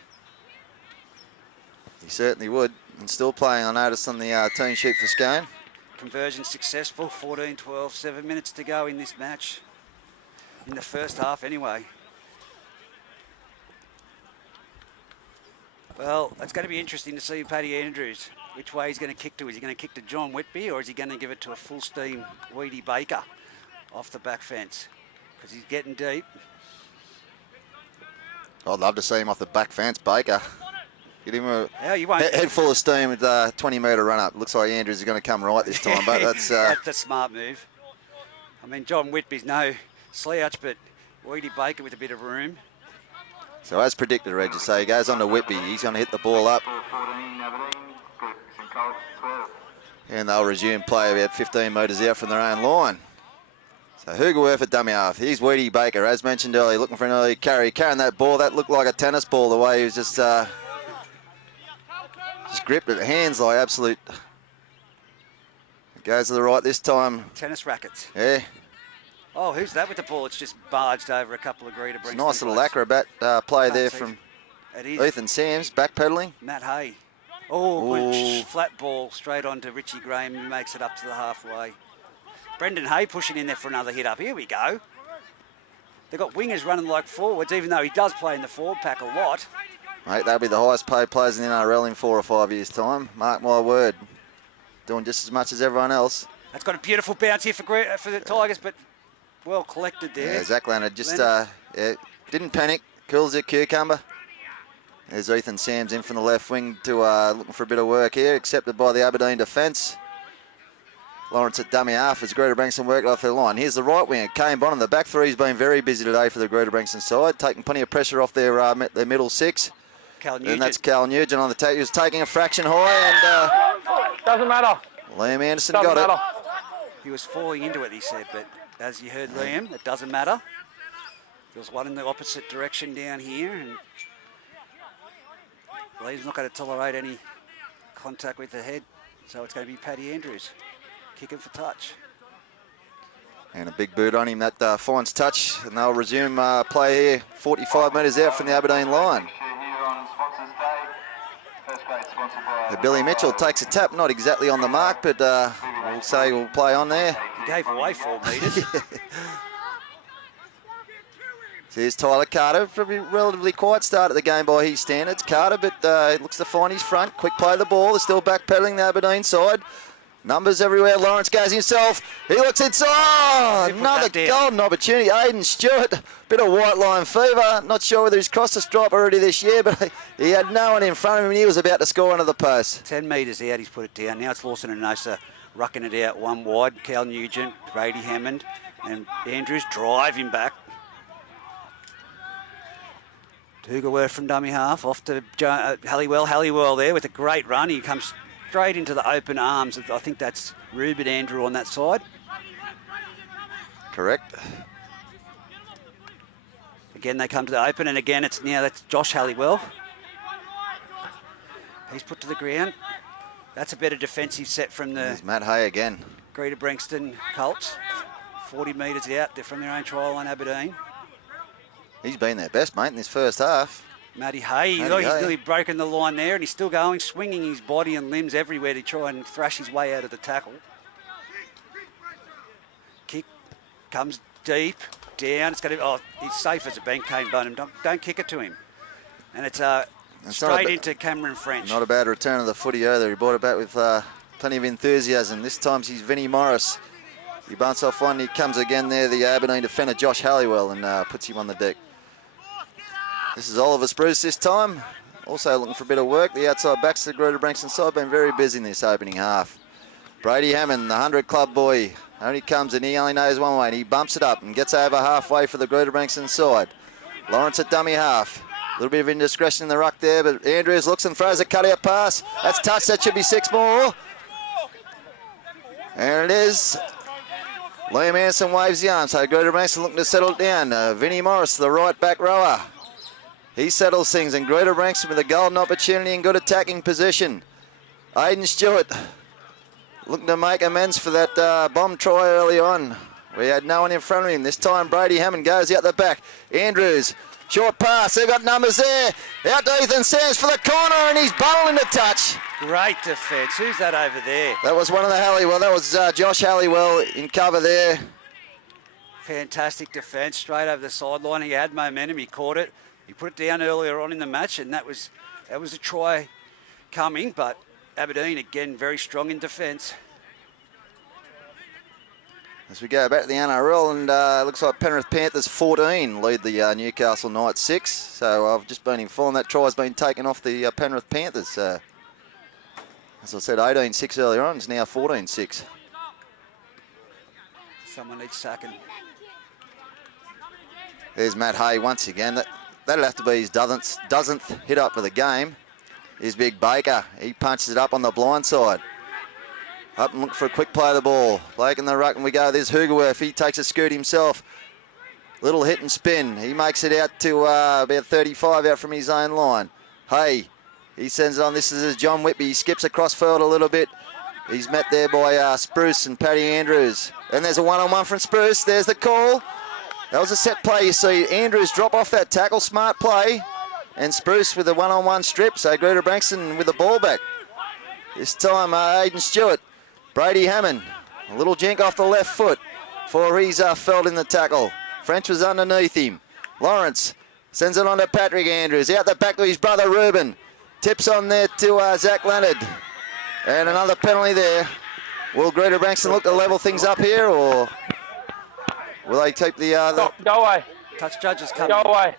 He certainly would. And still playing, I noticed on the team sheet for Scone. Conversion successful, 14-12, 7 minutes to go in this match. In the first half anyway. Well, it's going to be interesting to see Paddy Andrews, which way he's going to kick to. Is he going to kick to John Whitby, or is he going to give it to a full steam Weedy Baker off the back fence? Because he's getting deep. I'd love to see him off the back fence, Baker. Get him a head full of steam with a 20-metre run-up. Looks like Andrews is going to come right this time, but that's... That's a smart move. I mean, John Whitby's no slouch, but Weedy Baker with a bit of room. So as predicted, Reg, so he goes on to Whitby. He's going to hit the ball up. 14, Aberdeen. St Colt, 12. And they'll resume play about 15 metres out from their own line. So Hugerworth at dummy half. Here's Weedy Baker, as mentioned earlier, looking for an early carry. Carrying that ball, that looked like a tennis ball, the way he was just gripped it, hands like absolute. It goes to the right this time. Tennis rackets. Yeah. Oh, who's that with the ball? It's just barged over a couple of Greta. It's a nice little acrobat play there from Ethan Sams, backpedaling. Matt Hay. Oh, good flat ball straight onto Richie Graham, who makes it up to the halfway. Brendan Hay pushing in there for another hit up. Here we go. They've got wingers running like forwards, even though he does play in the forward pack a lot. Mate, they'll be the highest paid players in the NRL in 4 or 5 years' time. Mark my word. Doing just as much as everyone else. That's got a beautiful bounce here for the Tigers, but well collected there. Yeah, Zach Leonard just didn't panic. Cools it, cucumber. There's Ethan Sams in from the left wing to looking for a bit of work here, accepted by the Aberdeen defence. Lawrence at dummy half as Greta Brankston work off their line. Here's the right winger, Kane Bonham. The back three's been very busy today for the Greta Brankston side, taking plenty of pressure off their middle six. Cal Nugent. And that's Cal Nugent on the take. He was taking a fraction high and Doesn't matter. Liam Anderson Doesn't got matter. He was falling into it, he said, but as you heard Liam, it doesn't matter. There's one in the opposite direction down here, and Liam's not going to tolerate any contact with the head, so it's going to be Paddy Andrews kicking for touch. it. And a big boot on him. That finds touch, and they'll resume play here 45 metres out from the Aberdeen line. Here on Sponsors Day. First grade sponsored by Billy Mitchell takes a tap, not exactly on the mark, but we'll say we'll play on there. He gave away 4 metres. So here's Tyler Carter. Probably relatively quiet start at the game by his standards. Carter, but he looks to find his front. Quick play of the ball. They're still backpedaling the Aberdeen side. Numbers everywhere. Lawrence goes himself. He looks inside. Oh, another golden opportunity. Aidan Stewart. Bit of white line fever. Not sure whether he's crossed the stripe already this year, but he had no one in front of him and he was about to score under the post. 10 metres out, he's put it down. Now it's Lawson and Nosa rucking it out one wide. Cal Nugent, Brady Hammond, and Andrews drive him back. Hugerworth from dummy half, off to Halliwell. Halliwell there with a great run. He comes straight into the open arms. I think that's Ruben Andrew on that side. Correct. Again, they come to the open, and again, that's Josh Halliwell. He's put to the ground. That's a better defensive set from the There's Matt Hay again. Greta Brankston Colts. 40 metres out. They're from their own trial on Aberdeen. He's been their best, mate, in this first half. Matty Hay, he's nearly broken the line there, and he's still going, swinging his body and limbs everywhere to try and thrash his way out of the tackle. Kick comes deep, down. It's going to. He's safe as a bank, Kane Bonham. Don't kick it to him. And it's straight into Cameron French. Not a bad return of the footy either. He brought it back with plenty of enthusiasm. This time he's Vinnie Morris. He bunts off one. He comes again there, the Aberdeen defender, Josh Halliwell, and puts him on the deck. This is Oliver Spruce this time. Also looking for a bit of work. The outside backs to the Greta Brankston side been very busy in this opening half. Brady Hammond, the 100 club boy, only comes and he only knows one way, and he bumps it up and gets over halfway for the Greta Brankston side. Lawrence at dummy half. A little bit of indiscretion in the ruck there, but Andrews looks and throws a cut-out pass. That's touch. That should be 6 more. There it is. Liam Anderson waves the arm, so Greta Brankston looking to settle it down. Vinnie Morris, the right back rower. He settles things, and Greta Brankston with a golden opportunity and good attacking position. Aidan Stewart looking to make amends for that bomb try early on. We had no one in front of him. This time Brady Hammond goes out the back. Andrews, short pass. They've got numbers there. Out to Ethan Sands for the corner, and he's bundled into touch. Great defence. Who's that over there? That was one of the Halliwell. That was Josh Halliwell in cover there. Fantastic defence, straight over the sideline. He had momentum. He caught it. He put it down earlier on in the match, and that was a try coming, but Aberdeen, again, very strong in defence. As we go back to the NRL, and looks like Penrith Panthers 14 lead the Newcastle Knights 6. So I've just been informed that try's been taken off the Penrith Panthers. As I said, 18-6 earlier on, it's now 14-6. Someone needs sacking. There's Matt Hay once again. that'll have to be his dozenth hit up for the game. Here's Big Baker. He punches it up on the blind side. Up and look for a quick play of the ball. Blake in the ruck and we go. There's Hugerwerf. He takes a scoot himself. Little hit and spin. He makes it out to about 35 out from his own line. Hey, he sends it on. This is John Whitby. He skips across field a little bit. He's met there by Spruce and Paddy Andrews. And there's a one-on-one from Spruce. There's the call. That was a set play. You see Andrews drop off that tackle. Smart play. And Spruce with a one-on-one strip. So Greta Branxton with the ball back. This time Aidan Stewart. Brady Hammond. A little jink off the left foot for he's felled in the tackle. French was underneath him. Lawrence sends it on to Patrick Andrews. Out the back to his brother Ruben. Tips on there to Zach Leonard. And another penalty there. Will Greta Branxton look to level things up here, or will they take the... Stop, go away. Touch judges coming. Go away.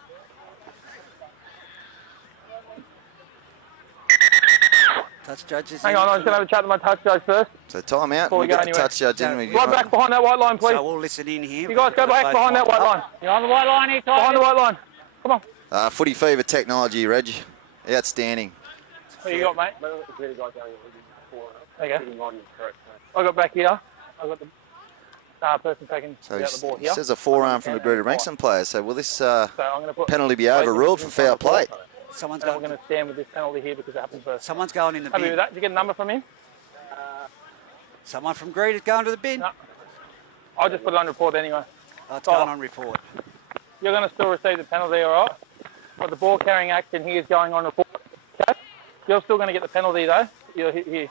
Touch judges. Hang on, I'm just going to have a chat to my touch judge first. So time out. Before we We'll go get the anywhere. touch judge in. We Right back behind that white line, please. So we'll listen in here. You guys go back behind that white line. You're on the white line here, Behind the white line. Come on. Footy Fever technology, Reg. Outstanding. What you got, mate? There you go. I got back here. I got the person taking So out the ball here. says a forearm from the Greta Branxton player. So will this So I'm going to put penalty be overruled for foul play? Someone's and we're going. going to stand with this penalty here because it happened first. Someone's going in the Happy with bin. that? Did you get a number from him? Someone from Greta's going to the bin. No. I'll just put it on report anyway. Oh, it's going on report. You're going to still receive the penalty, all right? But the ball carrying action here is going on report. Okay? You're still going to get the penalty though. You're here.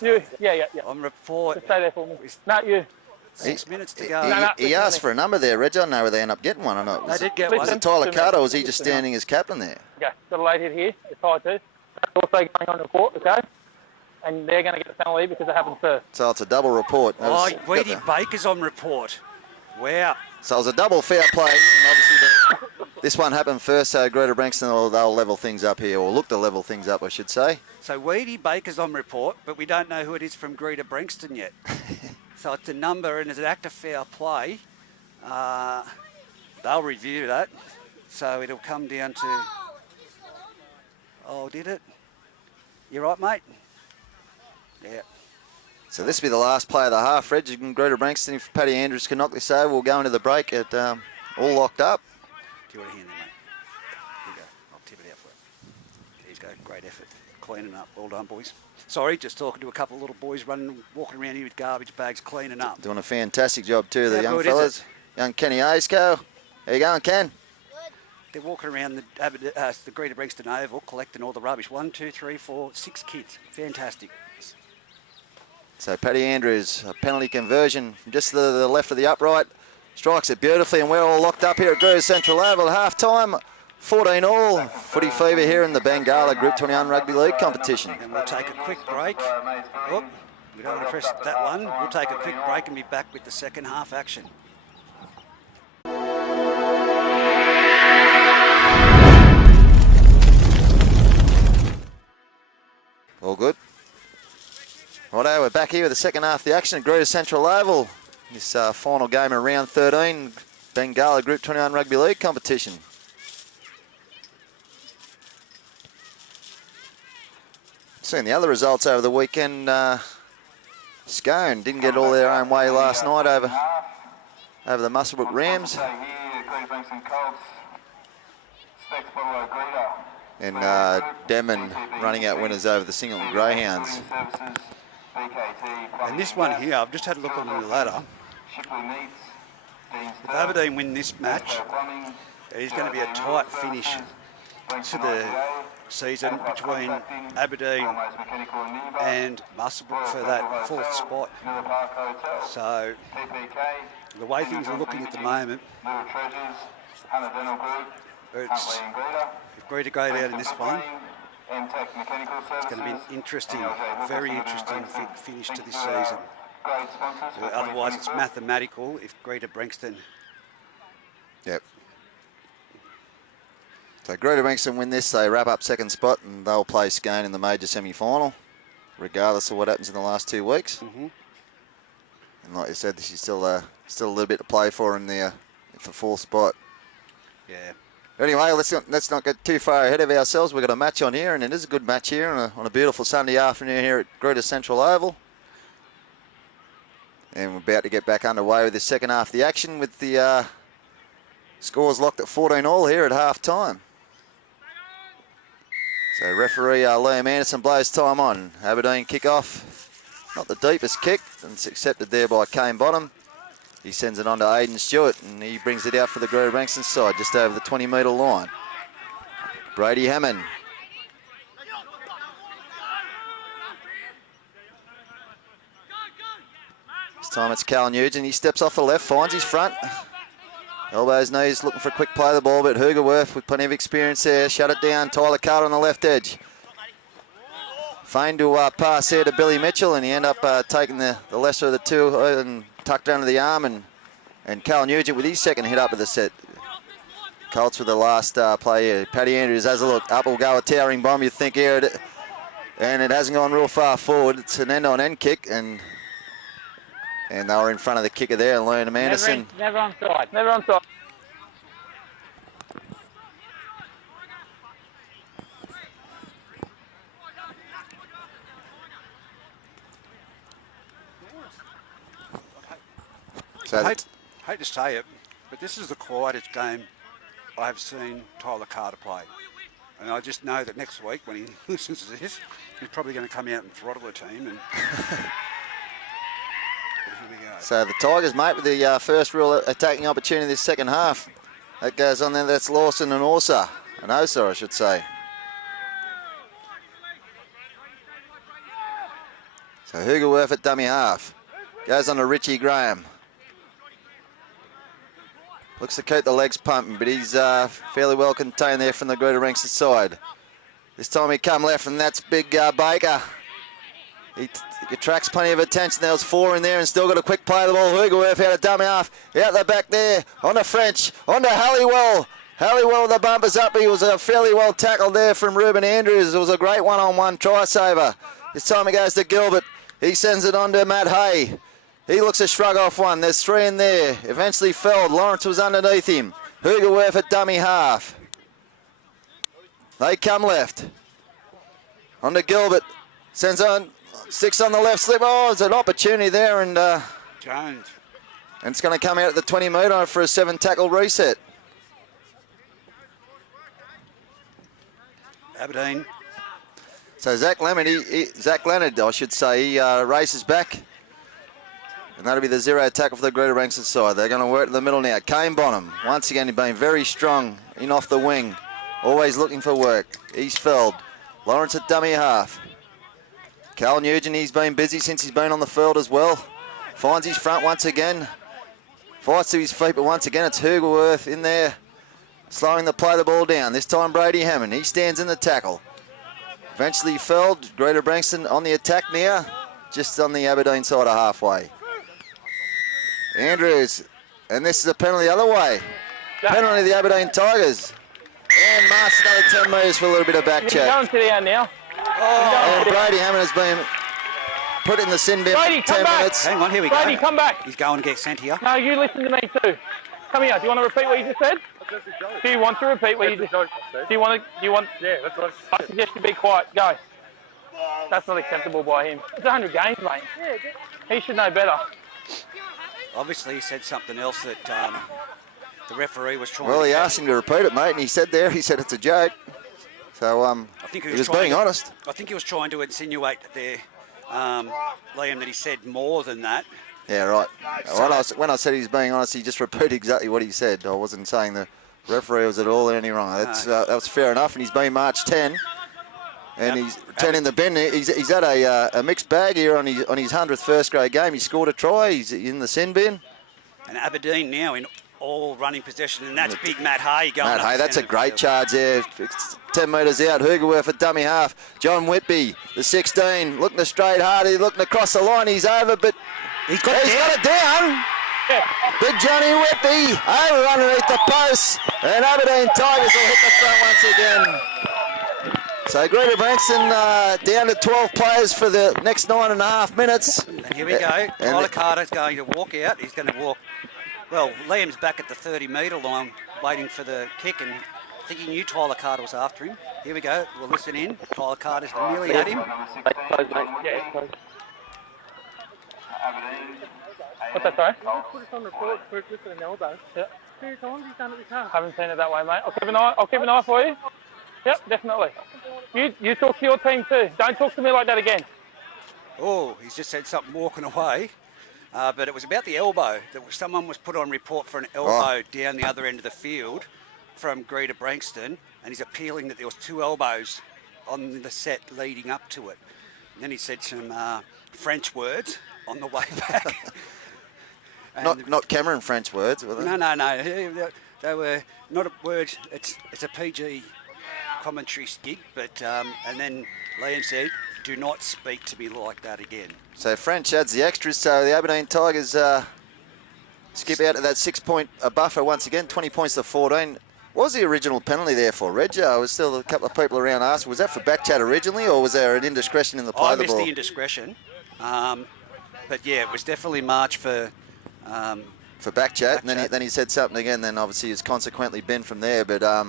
You, yeah. On report. Just stay there for me. No, you. 6 minutes to He, go. he asked for a number there, Reg. I don't know whether they end up getting one or not. They did get Was one. it Tyler 2 Carter, or minutes. was he just standing as captain there? Okay, got a late hit here. It's high too. That's also going on report, okay? And they're going to get the penalty because it happened first. So it's a double report. That Oh, was- Weedy Baker's on report. Wow. So it was a double fair play. And obviously this one happened first, so Greta Branxton, they'll level things up here, or look to level things up, I should say. So Weedy Baker's on report, but we don't know who it is from Greta Branxton yet. So it's a number, and as an act of fair play, they'll review that. So it'll come down to... Oh, did it? You right, mate? Yeah. So this will be the last play of the half, Reg. And Greta Branxton, if Paddy Andrews can knock this over, we'll go into the break at all locked up. Do you want a hand there, mate? Here you go. I'll tip it out for you. There you go. Great effort. Cleaning up. Well done, boys. Sorry, just talking to a couple of little boys walking around here with garbage bags, cleaning up. Doing a fantastic job too, the How young good is fellas. Young Kenny Aisco. How you going, Ken? They're walking around the Greta Branxton Oval collecting all the rubbish. 1, 2, 3, 4, 6 kids. Fantastic. So Paddy Andrews, a penalty conversion from just the left of the upright. Strikes it beautifully, and we're all locked up here at Greta Central Oval. Half time, 14 all. Footy Fever here in the Bengalla Group 21 Rugby League competition. And we'll take a quick break. Oh, we don't want to press that one. We'll take a quick break and be back with the second half action. All good. Righto, we're back here with the second half of the action at Greta Central Oval. This final game of round 13, Bengalla Group 21 Rugby League competition. Seen the other results over the weekend. Scone didn't get all their own way last night over the Muswellbrook Rams. And Demon running out winners over the Singleton Greyhounds. And this one here, I've just had a look on the ladder. If Aberdeen win this match, it is going to be a tight finish to the season between Aberdeen and Muswellbrook for that fourth spot. So the way things are looking at the moment, it's, if Greta go out in this one, it's going to be an interesting, very interesting finish to this season. Otherwise, it's mathematical if Greta Branxton. Yep. So Greta Branxton win this, they wrap up second spot, and they'll play Scone in the major semi-final, regardless of what happens in the last 2 weeks. Mm-hmm. And like you said, this is still a little bit to play for in the fourth spot. Yeah. Anyway, let's not get too far ahead of ourselves. We've got a match on here, and it is a good match here on a beautiful Sunday afternoon here at Greta Central Oval. And we're about to get back underway with the second half of the action with the scores locked at 14-all here at half-time. So referee Liam Anderson blows time on. Aberdeen kick off. Not the deepest kick, and it's accepted there by Kane Bottom. He sends it on to Aidan Stewart, and he brings it out for the Greta Brankston side, just over the 20-metre line. Brady Hammond. This time it's Cal Nugent. He steps off the left, finds his front. Elbows, knees, looking for a quick play of the ball, but Hugerworth with plenty of experience there. Shut it down. Tyler Carter on the left edge. Feigned to pass there to Billy Mitchell, and he end up taking the lesser of the two and tucked under the arm. And Cal Nugent with his second hit up of the set. Colts with the last play here. Paddy Andrews has a look. Up will go a towering bomb, you think here. And it hasn't gone real far forward. It's an end-on-end kick, and they were in front of the kicker there, Liam Anderson. Never onside. Never onside. So I hate to say it, but this is the quietest game I've seen Tyler Carter play. And I just know that next week when he listens to this, he's probably going to come out and throttle the team. And here we go. So the Tigers, mate, with the first real attacking opportunity this second half. That goes on there. That's Lawson and Osa. I should say. So Hugerworth at dummy half. Goes on to Richie Graham. Looks to keep the legs pumping, but he's fairly well contained there from the Greta Brankston side. This time he come left, and that's big Baker. He attracts plenty of attention. There was four in there and still got a quick play of the ball. Hugerworth out of dummy half. Out the back there. On to French. On to Halliwell. Halliwell with the bumpers up. He was fairly well tackled there from Ruben Andrews. It was a great one-on-one try saver. This time it goes to Gilbert. He sends it on to Matt Hay. He looks to shrug off one. There's three in there. Eventually felled. Lawrence was underneath him. Hugerworth at dummy half. They come left. On to Gilbert. Sends on. Six on the left slip. Oh, there's an opportunity there. And Jones. And it's going to come out at the 20-metre for a 7-tackle reset. Aberdeen. So Zach Leonard, I should say, he races back. And that'll be the zero tackle for the Greta Brankston side. They're going to work to the middle now. Kane Bonham, once again, he's been very strong in off the wing. Always looking for work. He's felled. Lawrence at dummy half. Cal Nugent, he's been busy since he's been on the field as well. Finds his front once again. Fights to his feet, but once again, it's Hugerworth in there. Slowing the play of the ball down. This time, Brady Hammond. He stands in the tackle. Eventually felled. Greta Brankston on the attack now. Just on the Aberdeen side of halfway. Andrews, and this is a penalty the other way. Penalty the Aberdeen Tigers. And marks another 10 metres for a little bit of back check. Going to the end now. And Brady Hammond has been put in the sin bin Brady, for 10 minutes. Hang on, here we go. Brady, come back. He's going to get sent here. No, you listen to me too. Come here. Do you want to repeat what you just said? Do you want to repeat what you just said? Do you want? Yeah, that's right. I suggest you be quiet. Go. That's not acceptable by him. It's 100 games, mate. He should know better. Obviously, he said something else that the referee was trying Well, to he catch. asked him to repeat it, mate, and he said it's a joke. So I think he was being honest. I think he was trying to insinuate there, Liam, that he said more than that. Yeah, right. When I said he was being honest, he just repeated exactly what he said. I wasn't saying the referee was at all any wrong. That was fair enough, and he's been marched 10. And he's 10 in the bin. He's had a mixed bag here on his 100th first grade game. He scored a try. He's in the sin bin. And Aberdeen now in all running possession, and that's big Matt Hay going Matt up Hay, the that's a centre great field. charge there. It's 10 metres out. Hugerworth at dummy half. John Whitby, the 16, looking to straight hard. He's looking across the line. He's over, but He's got it down. Big Johnny Whitby over underneath the post. And Aberdeen Tigers will hit the front once again. So Greta Brankston down to 12 players for the next 9.5 minutes. And here we go. Tyler Carter's going to walk out. He's going to walk. Well, Liam's back at the 30-metre line waiting for the kick, and I think he knew Tyler Carter was after him. Here we go. We'll listen in. Tyler Carter's nearly at him. Close, mate. Yeah, close. What's that, sorry? Put us on report for just an elbow. Yeah. 2 times he's done it this half. Haven't seen it that way, mate. I'll keep an eye for you. Yep, definitely. You talk to your team too. Don't talk to me like that again. Oh, he's just said something walking away. But it was about the elbow. Someone was put on report for an elbow down the other end of the field from Greta Brankston, and he's appealing that there was 2 elbows on the set leading up to it. And then he said some French words on the way back. Not Cameron French words, were they? No. They were not words. It's a PG commentary skit, but and then Liam said, "Do not speak to me like that again." So French adds the extras, so the Aberdeen Tigers skip out to that 6-point buffer once again, 20 points to 14. What was the original penalty there for, Reg? I was still a couple of people around asking, was that for back chat originally, or was there an indiscretion in the play I of the missed ball? the indiscretion, but yeah, it was definitely march for back chat, and then he said something again, then obviously he's consequently been from there, but I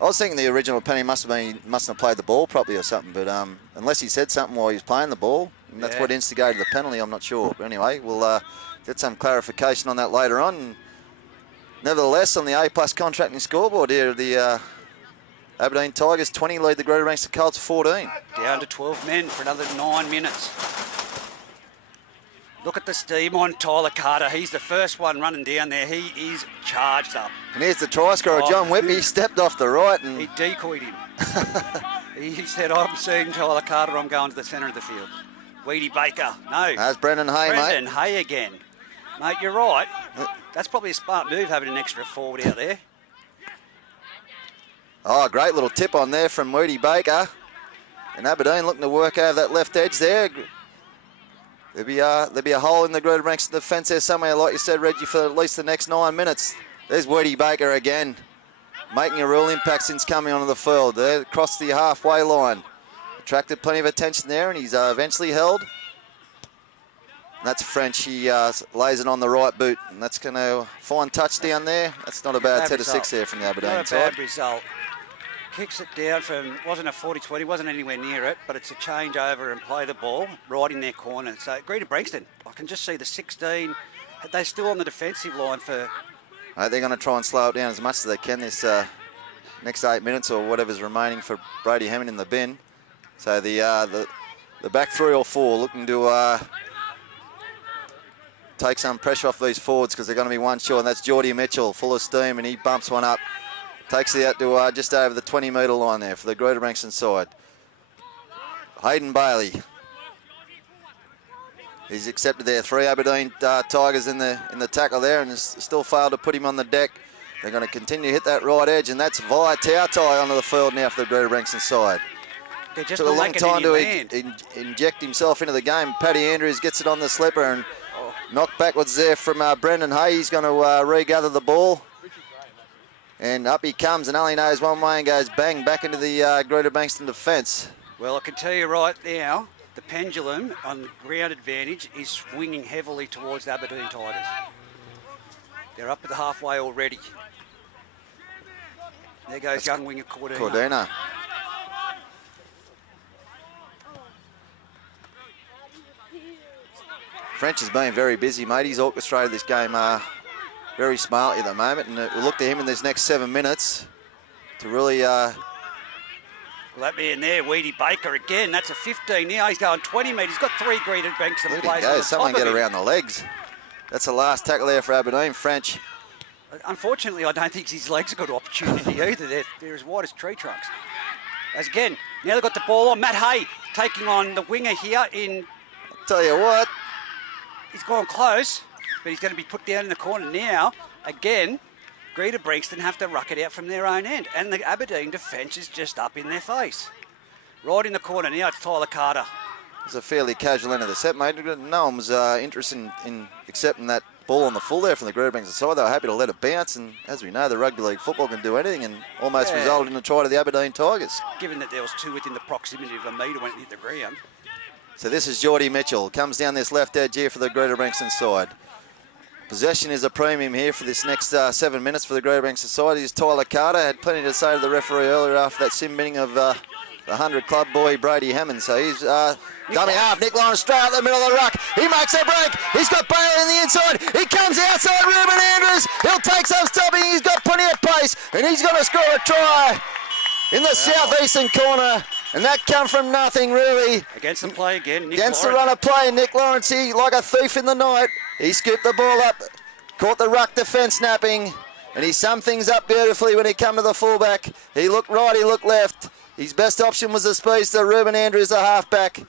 was thinking the original penalty mustn't have played the ball properly or something, but unless he said something while he was playing the ball, and that's what instigated the penalty, I'm not sure. But anyway, we'll get some clarification on that later on. Nevertheless, on the A+ contracting scoreboard here, the Aberdeen Tigers 20 lead the Greta Brankston Colts 14. Down to 12 men for another 9 minutes. Look at the steam on Tyler Carter. He's the first one running down there. He is charged up. And here's the try scorer, John Whitby, stepped off the right. And he decoyed him. He said, I'm seeing Tyler Carter, I'm going to the centre of the field. Weedy Baker, no. That's Brendan Hay, Brendan Hay again. Mate, you're right. That's probably a smart move, having an extra forward out there. Oh, great little tip on there from Weedy Baker. And Aberdeen looking to work over that left edge there. There'll be a hole in the Greta Brankston defence there somewhere, like you said, Reggie, for at least the next 9 minutes. There's Weedy Baker again, making a real impact since coming onto the field. There, across the halfway line. Attracted plenty of attention there, and he's eventually held. And that's French. He lays it on the right boot, and that's going to find touchdown there. That's not a bad set of 6 there from the Aberdeen side. Not a bad result. Kicks it down from, wasn't a 40-20, wasn't anywhere near it, but it's a change over and play the ball right in their corner. So Greta Brankston, I can just see the 16, they're still on the defensive line for... They're going to try and slow it down as much as they can this next 8 minutes or whatever's remaining for Brady Hammond in the bin. So the back 3 or 4 looking to take some pressure off these forwards because they're going to be one short, and that's Geordie Mitchell, full of steam, and he bumps one up. Takes it out to just over the 20-metre line there for the Greta Brankston side. Hayden Bailey. He's accepted there. 3 Aberdeen Tigers in the tackle there, and has still failed to put him on the deck. They're going to continue to hit that right edge, and that's Vi Tautai onto the field now for the Greta Brankston side. They're just took a long time to inject himself into the game. Paddy Andrews gets it on the slipper and knocked backwards there from Brendan Hay. He's going to regather the ball. And up he comes and only knows one way and goes bang back into the Greta Brankston defence. Well, I can tell you right now, the pendulum on the ground advantage is swinging heavily towards the Aberdeen Tigers. They're up at the halfway already. There goes young winger Cordina. French has been very busy, mate. He's orchestrated this game very smartly at the moment, and we'll look to him in these next 7 minutes to really... Well, that man there, Weedy Baker again. That's a 15 now. He's going 20 metres. He's got 3 Greta Brankston players on the Someone top get of him. around the legs. That's the last tackle there for Aberdeen. French. Unfortunately, I don't think his legs have got an opportunity either. They're as wide as tree trunks. As again, now they've got the ball on. Matt Hay taking on the winger here in... I'll tell you what. He's gone close, but he's going to be put down in the corner now. Again, Greta Brankston have to ruck it out from their own end. And the Aberdeen defence is just up in their face. Right in the corner now, it's Tyler Carter. It's a fairly casual end of the set, mate. No one was interested in accepting that ball on the full there from the Greta Brankston side. They were happy to let it bounce, and as we know, the rugby league football can do anything, and almost resulted in a try to the Aberdeen Tigers. Given that there was 2 within the proximity of a metre when it hit the ground. So this is Geordie Mitchell. Comes down this left edge here for the Greta Brankston side. Possession is a premium here for this next 7 minutes for the Greater Banks Society. Tyler Carter had plenty to say to the referee earlier after that sim binning of the 100 club boy Brady Hammond. So he's dummy half. Nick Lawrence straight up the middle of the ruck. He makes a break. He's got Bailey in the inside. He comes outside Ruben Andrews. He'll take some stopping. He's got plenty of pace and he's going to score a try in the southeastern corner. And that come from nothing, really. Against the play again, Nick Against Lawrence. the run of play, Nick Lawrence, he, like a thief in the night, he scooped the ball up, caught the ruck defence napping, and he summed things up beautifully when he come to the fullback. He looked right, he looked left. His best option was the speedster, Ruben Andrews, the halfback,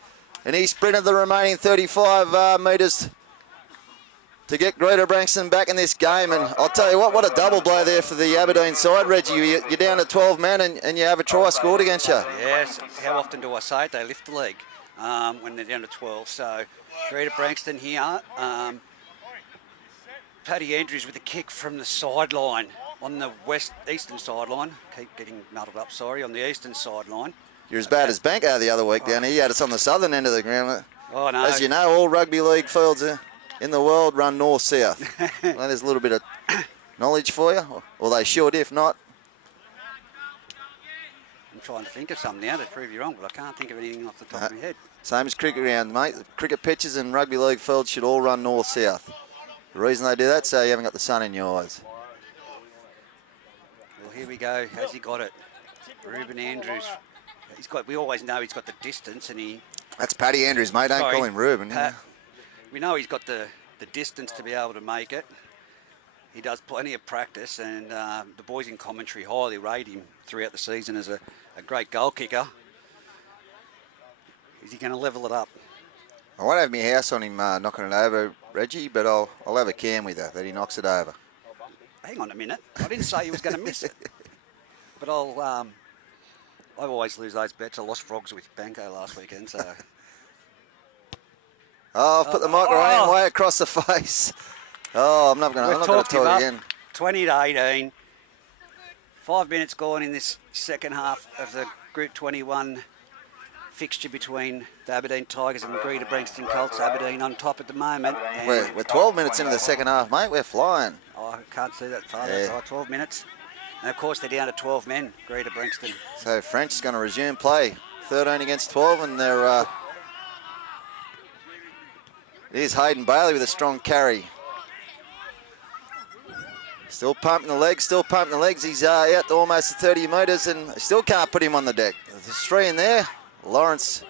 and he sprinted the remaining 35 metres to get Greta Branxton back in this game. And I'll tell you what a double blow there for the Aberdeen side, Reggie. You're down to 12 men and you have a try scored against you. Yes, how often do I say it? They lift the leg when they're down to 12. So Greta Branxton here. Paddy Andrews with a kick from the sideline on the eastern sideline. Keep getting muddled up, sorry, on the eastern sideline. You're as bad as Bengalla the other week down here. You had us on the southern end of the ground. Oh, no. As you know, all rugby league fields in the world run north-south. Well, there's a little bit of knowledge for you, or they should if not. I'm trying to think of something now to prove you wrong, but I can't think of anything off the top of my head. Same as cricket ground, mate. Cricket pitches and rugby league fields should all run north-south. The reason they do that, so you haven't got the sun in your eyes. Well, here we go. Has he got it? Ruben Andrews. We always know he's got the distance, and he... That's Paddy Andrews, mate. Don't call him Ruben. We know he's got the distance to be able to make it. He does plenty of practice, and the boys in commentary highly rate him throughout the season as a great goal kicker. Is he going to level it up? I won't have my house on him knocking it over, Reggie, but I'll have a cam with her that he knocks it over. Hang on a minute. I didn't say he was going to miss it. But I always lose those bets. I lost frogs with Banco last weekend, so... Oh, I've put the microphone way across the face. Oh, I'm not going to tell you again. 20-18. 5 minutes gone in this second half of the Group 21 fixture between the Aberdeen Tigers and the Greta Branxton Colts. Aberdeen on top at the moment. We're 12 minutes into the second half, mate. We're flying. Oh, I can't see that far. Yeah. That's right, 12 minutes. And, of course, they're down to 12 men, Greta Branxton. So French is going to resume play. 13 against 12, and they're... Here's Hayden Bailey with a strong carry. Still pumping the legs, He's out to almost 30 metres and still can't put him on the deck. There's 3 in there. Lawrence,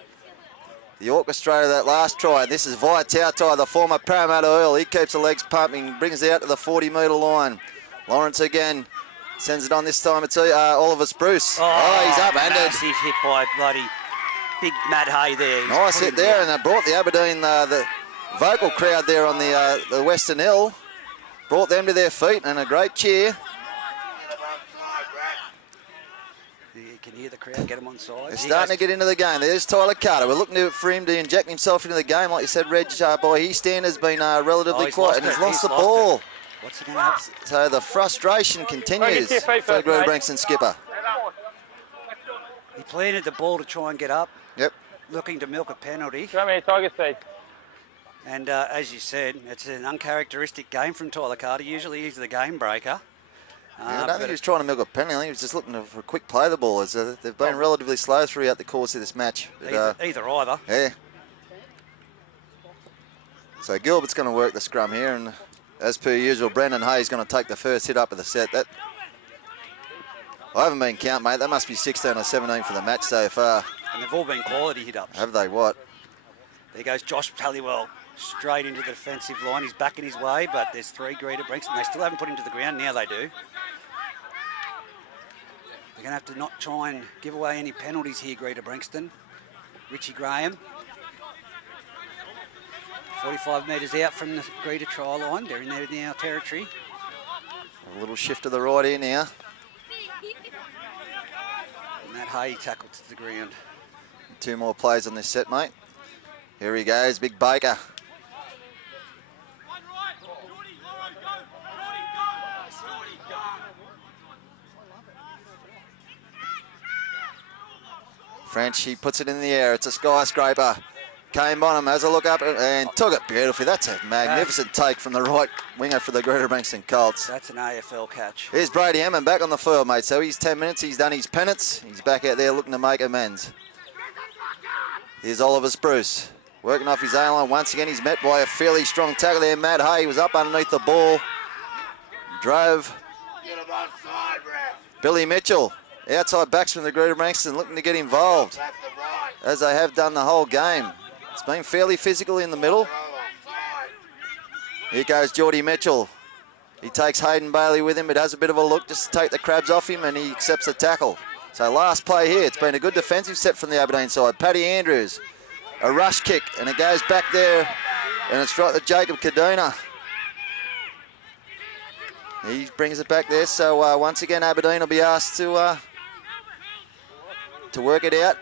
the orchestrator of that last try. This is Vai Tautai, the former Parramatta Earl. He keeps the legs pumping, brings it out to the 40-metre line. Lawrence again sends it on this time. It's Oliver Spruce. Oh, he's up-handed. Massive hit by bloody big Matt Hay there. Nice hit there, and they brought the Aberdeen, the vocal crowd there on the Western Hill, brought them to their feet, and a great cheer. You can hear the crowd, get them on side. They're starting to get into the game. There's Tyler Carter. We're looking for him to inject himself into the game. Like you said, Reg, by his stand has been relatively quiet, and he's lost the ball. What's he going to have? So the frustration continues for Greta Branxton skipper. He planted the ball to try and get up. Yep. Looking to milk a penalty. Show me a Tiger speed. And as you said, it's an uncharacteristic game from Tyler Carter. Usually he's the game breaker. I don't think he was trying to milk a penalty. I think he was just looking for a quick play the ball. As they've been relatively slow throughout the course of this match. But, either. Yeah. So Gilbert's going to work the scrum here, and as per usual, Brendan Hayes going to take the first hit up of the set. That I haven't been count, mate. That must be 16 or 17 for the match so far. And they've all been quality hit-ups. Have they? What? There goes Josh Halliwell straight into the defensive line. He's backing his way, but there's 3 Greta Branxton. They still haven't put him to the ground. Now they do. They're going to have to not try and give away any penalties here, Greta Branxton. Richie Graham. 45 metres out from the Greta try line. They're in there now territory. A little shift to the right here now. And that Hay tackled to the ground. 2 more plays on this set, mate. Here he goes, Big Baker. French, he puts it in the air. It's a skyscraper. Kane Bonham has a look up and took it beautifully. That's a magnificent take from the right winger for the Greta Branxton Colts. That's an AFL catch. Here's Brady Hammond back on the field, mate. So he's 10 minutes. He's done his penance. He's back out there looking to make amends. Here's Oliver Spruce working off his A-line. Once again, he's met by a fairly strong tackle there. Matt Hay was up underneath the ball. Drove. Billy Mitchell, outside backs from the Greta Branxton, looking to get involved, as they have done the whole game. It's been fairly physical in the middle. Here goes Geordie Mitchell. He takes Hayden Bailey with him, but has a bit of a look just to take the crabs off him, and he accepts the tackle. So last play here, it's been a good defensive set from the Aberdeen side. Paddy Andrews, a rush kick, and it goes back there, and it's right to Jacob Kaduna. He brings it back there, so once again Aberdeen will be asked to work it out.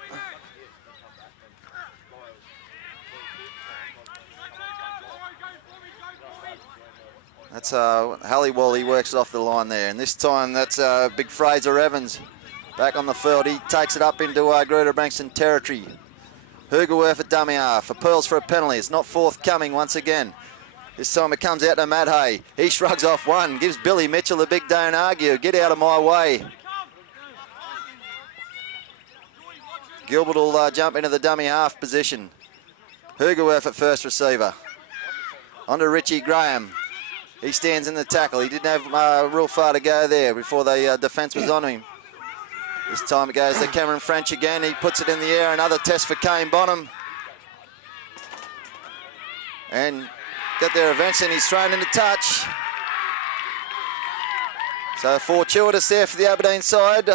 That's Halliwell, he works it off the line there. And this time that's big Fraser Evans back on the field. He takes it up into Greta Branxton territory. Hugerworth at dummy half. Appeals for a penalty. It's not forthcoming once again. This time it comes out to Matt Hay. He shrugs off one, gives Billy Mitchell a big don't argue. Get out of my way. Gilbert will jump into the dummy half position. Hugerworth at first receiver. On to Richie Graham. He stands in the tackle. He didn't have real far to go there before the defence was on him. This time it goes to Cameron French again. He puts it in the air. Another test for Kane Bonham. And got there eventually, and he's thrown into touch. So fortuitous there for the Aberdeen side.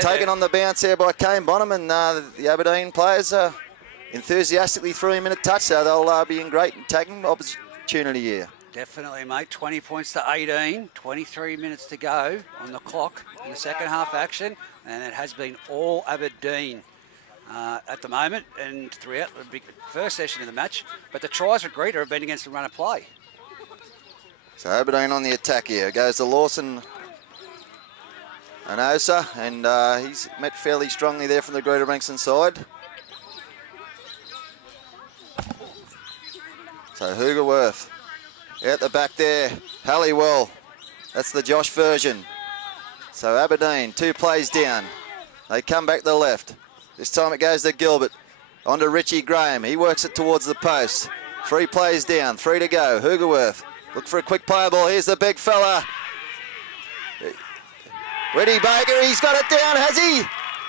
Taken on the bounce there by Kane Bonham, and the Aberdeen players enthusiastically threw him in a touch, so they'll be in great attacking opportunity here. Definitely, mate. 20 points to 18. 23 minutes to go on the clock in the second half action. And it has been all Aberdeen at the moment and throughout the big first session of the match. But the tries for Greta have been against the run of play. So Aberdeen on the attack here. Goes to Lawson and Osa. And he's met fairly strongly there from the Greta Branxton side. So Hugerworth. Out the back there, Halliwell. That's the Josh version. So Aberdeen, 2 plays down. They come back to the left. This time it goes to Gilbert. On to Richie Graham. He works it towards the post. 3 plays down, 3 to go. Hugerworth, look for a quick play ball. Here's the big fella. Reddy Baker, he's got it down, has he?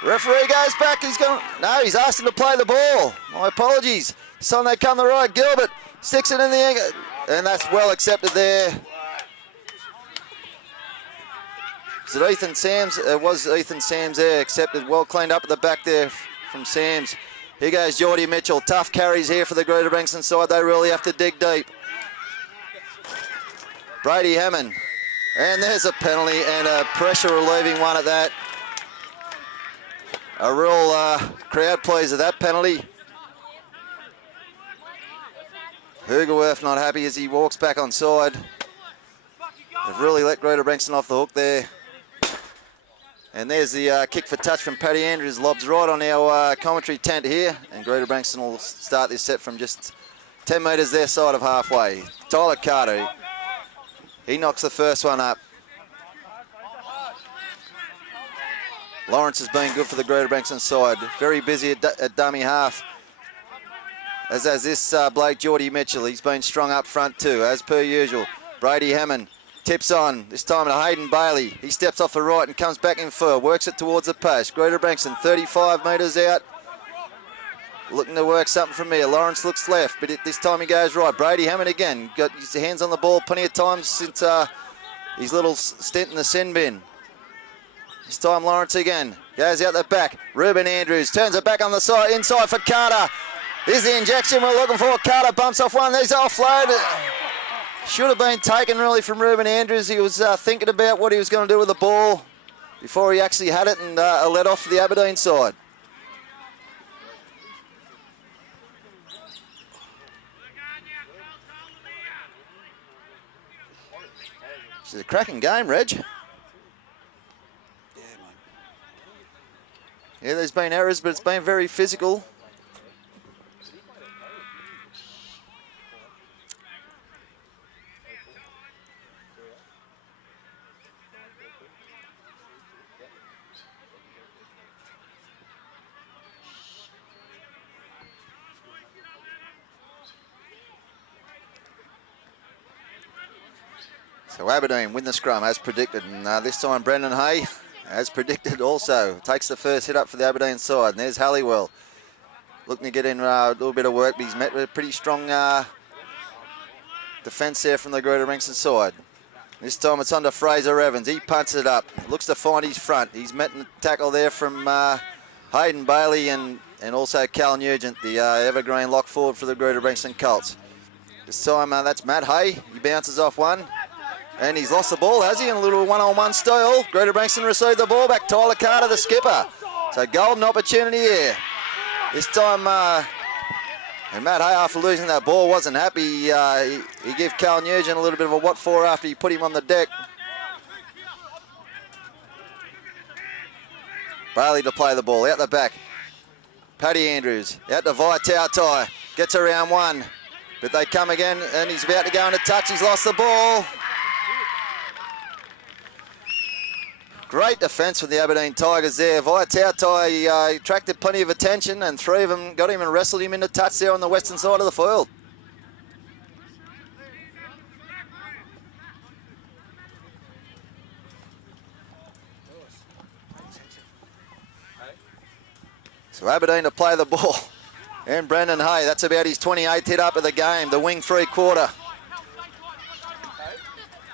Referee goes back, no, he's asked him to play the ball. My apologies. This time they come the right. Gilbert sticks it in the air. And that's well accepted there. Is it Ethan Sams? It was Ethan Sams there, accepted. Well cleaned up at the back there from Sams. Here goes Geordie Mitchell. Tough carries here for the Greta Branxton side. They really have to dig deep. Brady Hammond. And there's a penalty and a pressure relieving one at that. A real crowd pleaser, that penalty. Hugerworth not happy as he walks back on side. They've really let Greta Branxton off the hook there. And there's the kick for touch from Paddy Andrews. Lobs right on our commentary tent here. And Greta Branxton will start this set from just 10 metres their side of halfway. Tyler Carter, he knocks the first one up. Lawrence has been good for the Greta Branxton side. Very busy at dummy half. As this bloke, Geordie Mitchell. He's been strong up front too, as per usual. Brady Hammond tips on, this time to Hayden Bailey. He steps off the right and comes back in fur, works it towards the post. Greta Branxton, 35 metres out. Looking to work something from here. Lawrence looks left, but this time he goes right. Brady Hammond again. Got his hands on the ball plenty of times since his little stint in the sin bin. This time Lawrence again. Goes out the back. Ruben Andrews turns it back on the side, inside for Carter. Here's the injection we're looking for. Carter bumps off one. There's offload. Should have been taken really from Ruben Andrews. He was thinking about what he was going to do with the ball before he actually had it, and a let off for the Aberdeen side. This is a cracking game, Reg. Yeah, mate. Yeah, there's been errors, but it's been very physical. So Aberdeen win the scrum as predicted, and this time Brendan Hay, as predicted also, takes the first hit up for the Aberdeen side. And there's Halliwell looking to get in a little bit of work, but he's met with a pretty strong defence there from the Greta Ringson side. This time it's under Fraser Evans. He punts it up, looks to find his front. He's met in the tackle there from Hayden Bailey and also Cal Nugent, the evergreen lock forward for the Greta Ringson Colts. This time that's Matt Hay. He bounces off one. And he's lost the ball, has he? In a little one-on-one style. Greta Ringson received the ball back. Tyler Carter, the skipper. So golden opportunity here. This time, and Matt Hay, after losing that ball, wasn't happy. He gave Cal Nugent a little bit of a what for after he put him on the deck. Bailey to play the ball, out the back. Paddy Andrews, out to Vaitautai. Gets around one. But they come again, and he's about to go into touch. He's lost the ball. Great defence from the Aberdeen Tigers there. Vaitautai attracted plenty of attention, and three of them got him and wrestled him into touch there on the western side of the field. So Aberdeen to play the ball. And Brendan Hay, that's about his 28th hit up of the game, the wing three-quarter.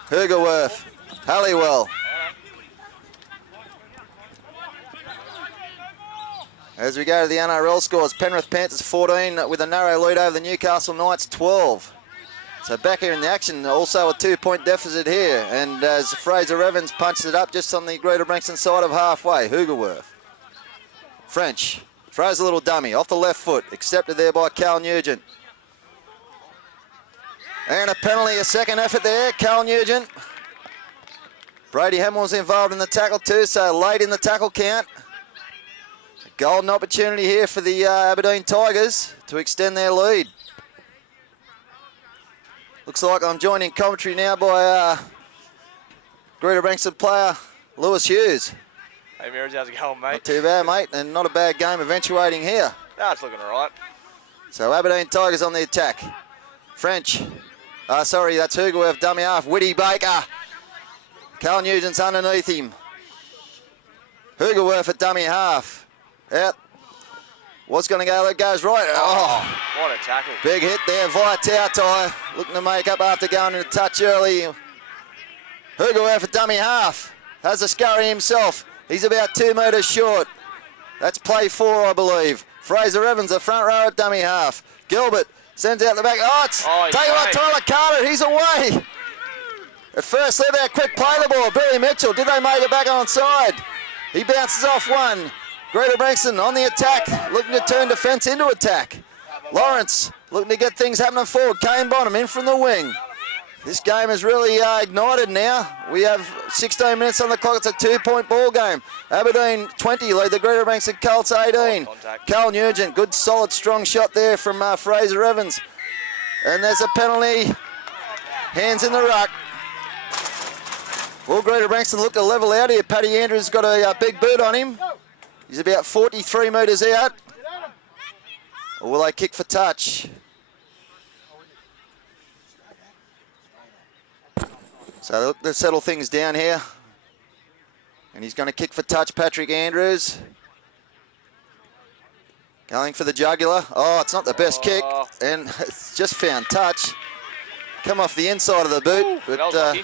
Hugerworth, Halliwell. As we go to the NRL scores, Penrith Panthers 14 with a narrow lead over the Newcastle Knights 12. So back here in the action, also a 2-point deficit here. And as Fraser Evans punched it up just on the Greta Ringson side of halfway, Hugerworth. French throws a little dummy off the left foot, accepted there by Cal Nugent. And a penalty, a second effort there, Cal Nugent. Brady Hamill's involved in the tackle too, so late in the tackle count. Golden opportunity here for the Aberdeen Tigers to extend their lead. Looks like I'm joined in commentary now by Greta Ringson player Lewis Hughes. Hey Mirrors, how's it going, mate? Not too bad, mate, and not a bad game eventuating here. No, it's looking all right. So Aberdeen Tigers on the attack. French, that's Hugerworth, dummy half, Whitty Baker. Cal Nugent's underneath him. Hugerworth at dummy half. Out. What's going to go? That goes right. Oh, what a tackle. Big hit there. Vaitautai looking to make up after going into touch early. Hugerworth at dummy half. Has a scurry himself. He's about 2 metres short. That's play 4, I believe. Fraser Evans, the front row at dummy half. Gilbert sends out the back. Tell you what, Tyler Carter, he's away. At first, let that quick play the ball. Billy Mitchell, did they make it back on side? He bounces off one. Greta Ringson on the attack, looking to turn defence into attack. Lawrence looking to get things happening forward. Kane Bonham in from the wing. This game is really ignited now. We have 16 minutes on the clock. It's a 2-point ball game. Aberdeen 20 lead the Greta Ringson Colts 18. Cal Nugent, good solid strong shot there from Fraser Evans. And there's a penalty. Hands in the ruck. Will Greta Ringson look to level out here? Paddy Andrews got a big boot on him. He's about 43 metres out. Or will they kick for touch? So they'll settle things down here. And he's going to kick for touch, Patrick Andrews. Going for the jugular. Oh, it's not the best kick. And it's just found touch. Come off the inside of the boot. But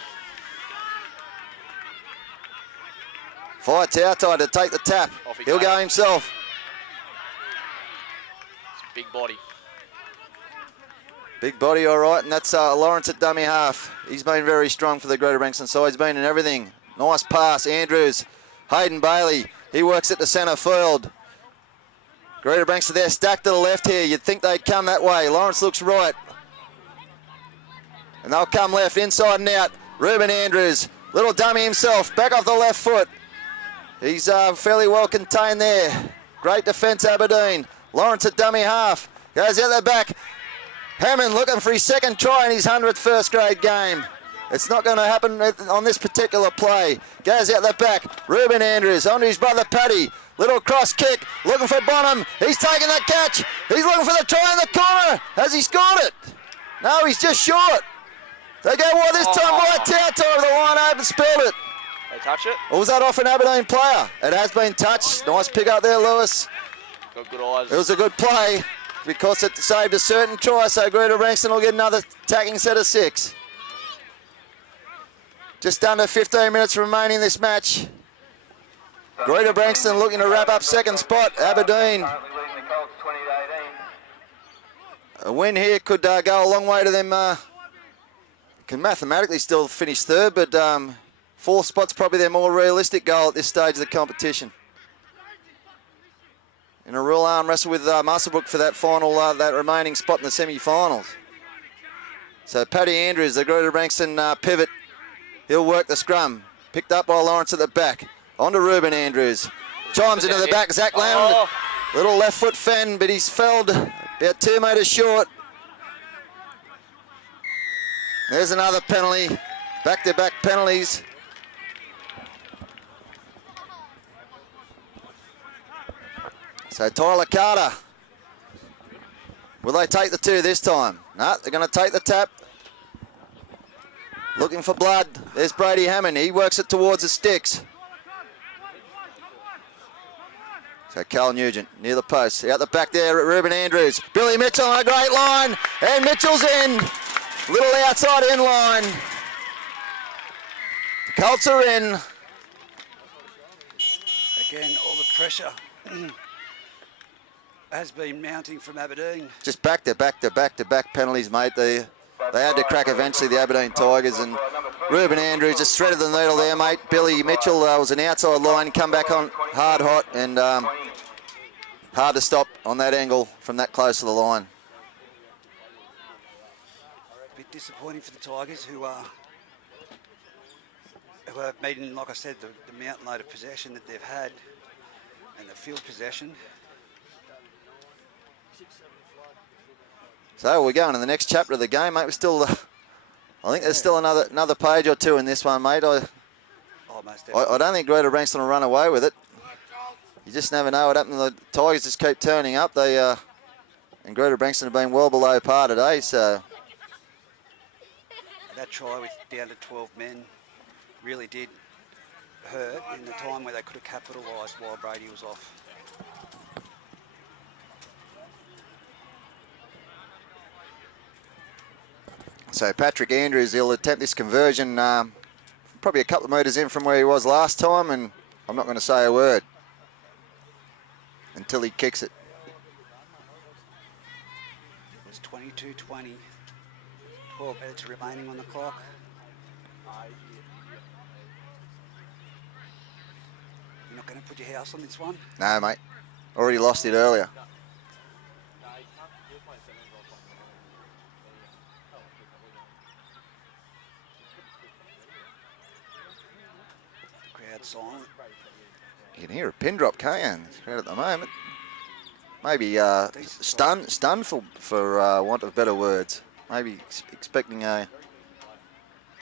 Vaitautai to take the tap. He'll go himself. It's a big body. Big body, all right, and that's Lawrence at dummy half. He's been very strong for the Greta Ringson side. He's been in everything. Nice pass, Andrews. Hayden Bailey, he works at the centre field. Greta Ringson there, stacked to the left here. You'd think they'd come that way. Lawrence looks right. And they'll come left, inside and out. Ruben Andrews, little dummy himself, back off the left foot. He's fairly well contained there. Great defence, Aberdeen. Lawrence at dummy half. Goes out the back. Hammond looking for his second try in his 100th first grade game. It's not going to happen on this particular play. Goes out the back. Ruben Andrews onto his brother Paddy. Little cross kick. Looking for Bonham. He's taking the catch. He's looking for the try in the corner. Has he scored it? No, he's just short. They go wide this time, right out to the line over, spilled it. They touch it. Or was that off an Aberdeen player? It has been touched. Nice pick up there, Lewis. Got good eyes. It was a good play because it saved a certain try, so Greta Brankston will get another attacking set of 6. Just under 15 minutes remaining in this match. Greta Brankston looking to wrap up second spot. Aberdeen. A win here could go a long way to them. Can mathematically still finish third, but 4th spot's probably their more realistic goal at this stage of the competition. In a real arm wrestle with Musselbrook for that final, that remaining spot in the semi-finals. So Paddy Andrews, the Greta Brankston pivot, he'll work the scrum. Picked up by Lawrence at the back. On to Ruben Andrews. Chimes into the back. Zach Lamb. Little left foot fend, but he's felled about 2 metres short. There's another penalty. Back-to-back penalties. So Tyler Carter. Will they take the 2 this time? No, they're going to take the tap. Looking for blood. There's Brady Hammond. He works it towards the sticks. So Cal Nugent near the post. Out the back there at Ruben Andrews. Billy Mitchell on a great line. And Mitchell's in. Little outside in line. The Colts are in. Again, all the pressure has been mounting from Aberdeen. Just back-to-back penalties, mate. They had to crack eventually, the Aberdeen Tigers, and Ruben Andrews just threaded the needle there, mate. Billy Mitchell was an outside line, come back on hard hot, and hard to stop on that angle from that close to the line. A bit disappointing for the Tigers, who are meeting, like I said, the mountain load of possession that they've had, and the field possession. So we're going to the next chapter of the game, mate. We're still, I think there's still another page or 2 in this one, mate. I don't think Greta Brankston will run away with it. You just never know what happened. The Tigers just keep turning up. They and Greta Brankston have been well below par today. So that try with down to 12 men really did hurt in the time where they could have capitalised while Brady was off. So Patrick Andrews, he'll attempt this conversion probably a couple of metres in from where he was last time, and I'm not going to say a word until he kicks it. It was 22-20, 12 minutes remaining on the clock. You're not going to put your house on this one? No, mate. Already lost it earlier. Silent. You can hear a pin drop, can't you? It's great at the moment. Maybe stunned for want of better words. Maybe expecting a...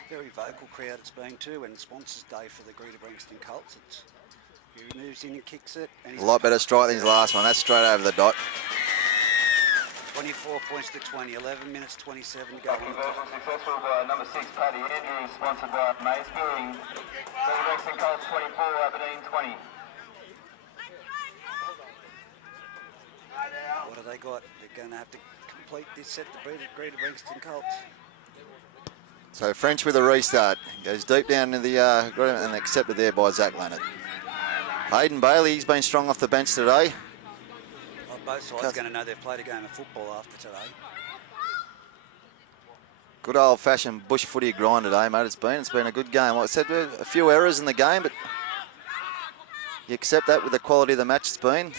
Very vocal crowd it's been too, and sponsors day for the Greta Brankston Colts. He moves in and kicks it. And a lot better strike than his last one. That's straight over the dot. 24 points to 20, 11 minutes 27 to go. Conversion successful by number 6, Paddy Andrews, sponsored by Mace Brewing. Greta Brankston Colts 24, Aberdeen 20. What have they got? They're going to have to complete this set, the Greta Brankston Colts. So French with a restart. Goes deep down into the and accepted there by Zach Leonard. Hayden Bailey, he's been strong off the bench today. Both sides are going to know they've played a game of football after today. Good old-fashioned bush footy grind today, mate. It's been a good game. Like I said, a few errors in the game, but you accept that with the quality of the match it's been.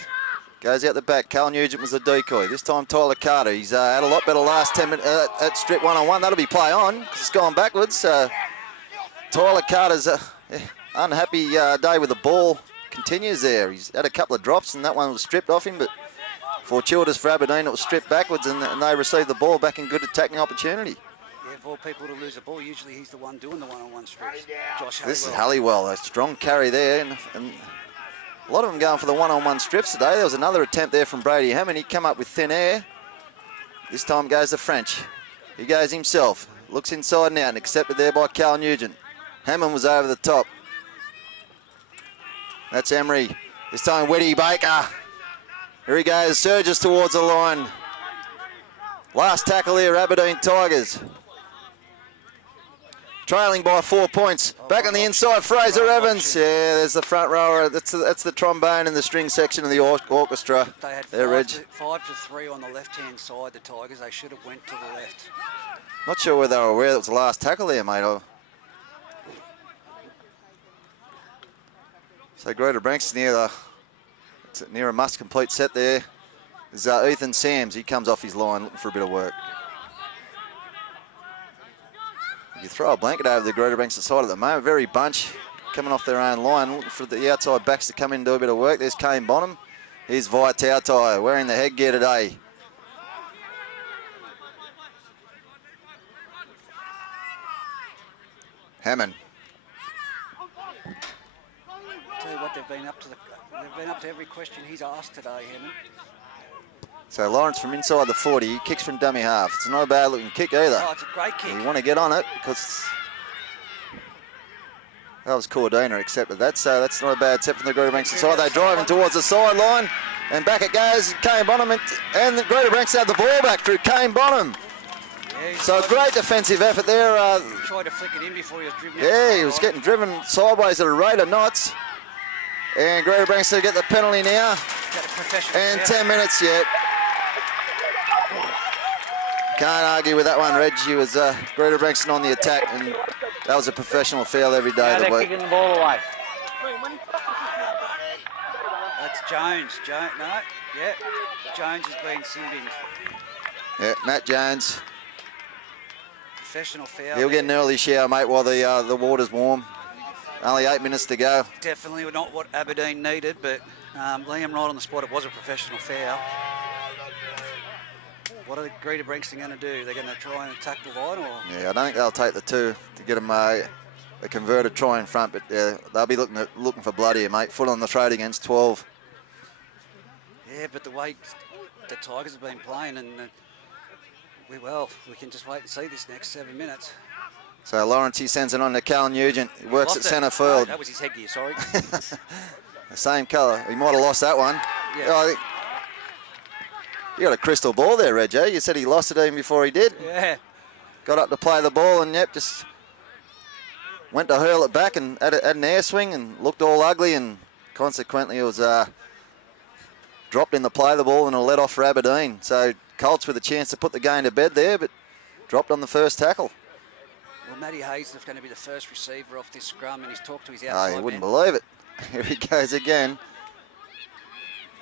Goes out the back. Cal Nugent was the decoy. This time Tyler Carter. He's had a lot better last 10 minutes at strip one-on-one. That'll be play on because it's gone backwards. Tyler Carter's unhappy day with the ball continues there. He's had a couple of drops and that one was stripped off him, but fortuitous for Aberdeen, it was stripped backwards and they received the ball back in good attacking opportunity. Yeah, of all people to lose a ball, usually he's the one doing the one-on-one strips. Josh Halliwell. This is Halliwell, a strong carry there, and a lot of them going for the one-on-one strips today. There was another attempt there from Brady Hammond. He come up with thin air. This time goes the French. He goes himself. Looks inside now and accepted there by Cal Nugent. Hammond was over the top. That's Emery. This time Weddy Baker. Here he goes, surges towards the line. Last tackle here, Aberdeen Tigers. Trailing by 4 points. Back on the inside, Fraser Evans. Yeah, there's the front rower. That's the trombone in the string section of the orchestra. They had there, Reg. 5-3 on the left-hand side, the Tigers. They should have went to the left. Not sure whether they were aware that was the last tackle there, mate. So Greta Branks near a must-complete set there. There's Ethan Sams. He comes off his line looking for a bit of work. You throw a blanket over the Greta Branks side at the moment. Very bunch coming off their own line, looking for the outside backs to come in and do a bit of work. There's Kane Bonham. Here's Vi Tautai wearing the headgear today. Hammond. Tell you what, they've been up to every question he's asked today, Hammond. So Lawrence from inside the 40, he kicks from dummy half. It's not a bad looking kick either. Oh, it's a great kick. You want to get on it because that was Cordina accepted that, so that's not a bad set from the Greta Branks side. They're driving towards the sideline and back it goes. Kane Bonham and the Greta Branks had the ball back through Kane Bonham. Yeah, so a great defensive effort there. Tried to flick it in before he was driven. Yeah, he was getting driven sideways at a rate of knots. And Greta Branks to get the penalty now. And 10 minutes yet. Can't argue with that one, Reg. He was Greta Brankston on the attack, and that was a professional foul every day of the week. Kicking the ball away. That's Jones. No, yeah. Jones has been sin-binned. Yeah, Matt Jones. Professional foul. He'll get an early shower, mate, while the water's warm. Only 8 minutes to go. Definitely not what Aberdeen needed, but Liam right on the spot. It was a professional foul. What are the Greta Brankston going to do? They're going to try and attack the line, or? Yeah, I don't think they'll take the two to get them a converted try in front, but they'll be looking for blood here, mate. Foot on the throat against 12. Yeah, but the way the Tigers have been playing, and we can just wait and see this next 7 minutes. So Lawrence, he sends it on to Cal Nugent. He works at centre field. No, that was his headgear, sorry. The same colour. He might have lost that one. Yeah. I think you got a crystal ball there, Reg. You said he lost it even before he did. Yeah. Got up to play the ball and, yep, just went to hurl it back and had an air swing and looked all ugly, and consequently it was dropped in the play the ball and a let off for Aberdeen. So Colts with a chance to put the game to bed there, but dropped on the first tackle. Well, Matty Hayes is going to be the first receiver off this scrum, and he's talked to his outside Oh, you wouldn't man. believe it. Here he goes again.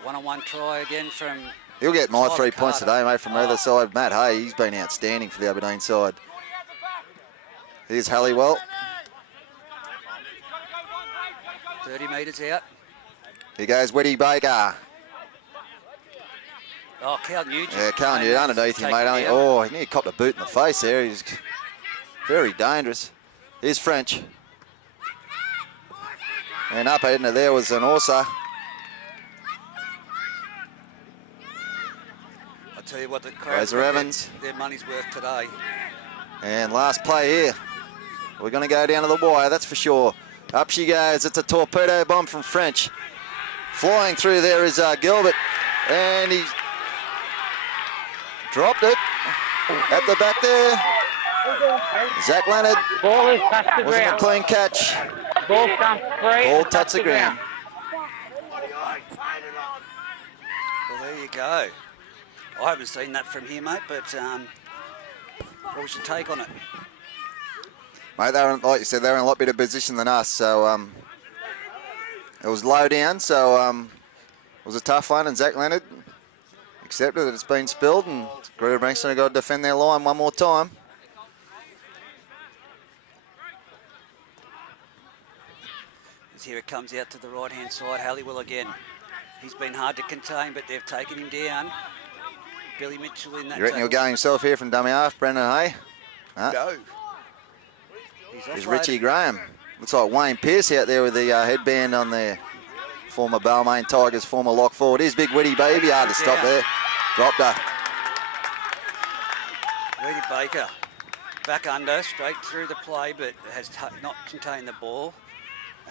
One-on-one try again from... He'll get my 3 points Carter. today, mate, from either side. Matt Hay, he's been outstanding for the Aberdeen side. Here's Halliwell. 30 metres out. Here goes Weddy Baker. Oh, Cal Nugent. Yeah, Cal Nugent underneath him, mate. Taken down. Oh, he nearly copped a boot in the face there. He's very dangerous. Here's French. And up into there was an Orsa. I tell you what, the crowd, Fraser Evans. their money's worth today. And last play here. We're going to go down to the wire, that's for sure. Up she goes. It's a torpedo bomb from French. Flying through there is Gilbert. And he dropped it at the back there. Zach Leonard. Ball is touched the Wasn't a ground. clean catch. Ball comes free. Ball touched the ground. Well, there you go. I haven't seen that from here, mate, but what was your take on it? Mate, they were, like you said, they were in a lot better position than us. So it was low down, so it was a tough one. And Zach Leonard accepted that it's been spilled, and Greta Brankston have got to defend their line one more time. As here it comes out to the right-hand side, Halliwell again. He's been hard to contain, but they've taken him down. Billy Mitchell in that. You reckon he'll tackle. go himself here from dummy half, Brendan Hay? Huh? Go. Here's offloaded. Richie Graham. Looks like Wayne Pearce out there with the headband on there. Former Balmain Tigers, former lock forward. Here's Big Witty Baby. Hard to stop there. Dropped her. Reedy Baker. back under, straight through the play, but has not contained the ball,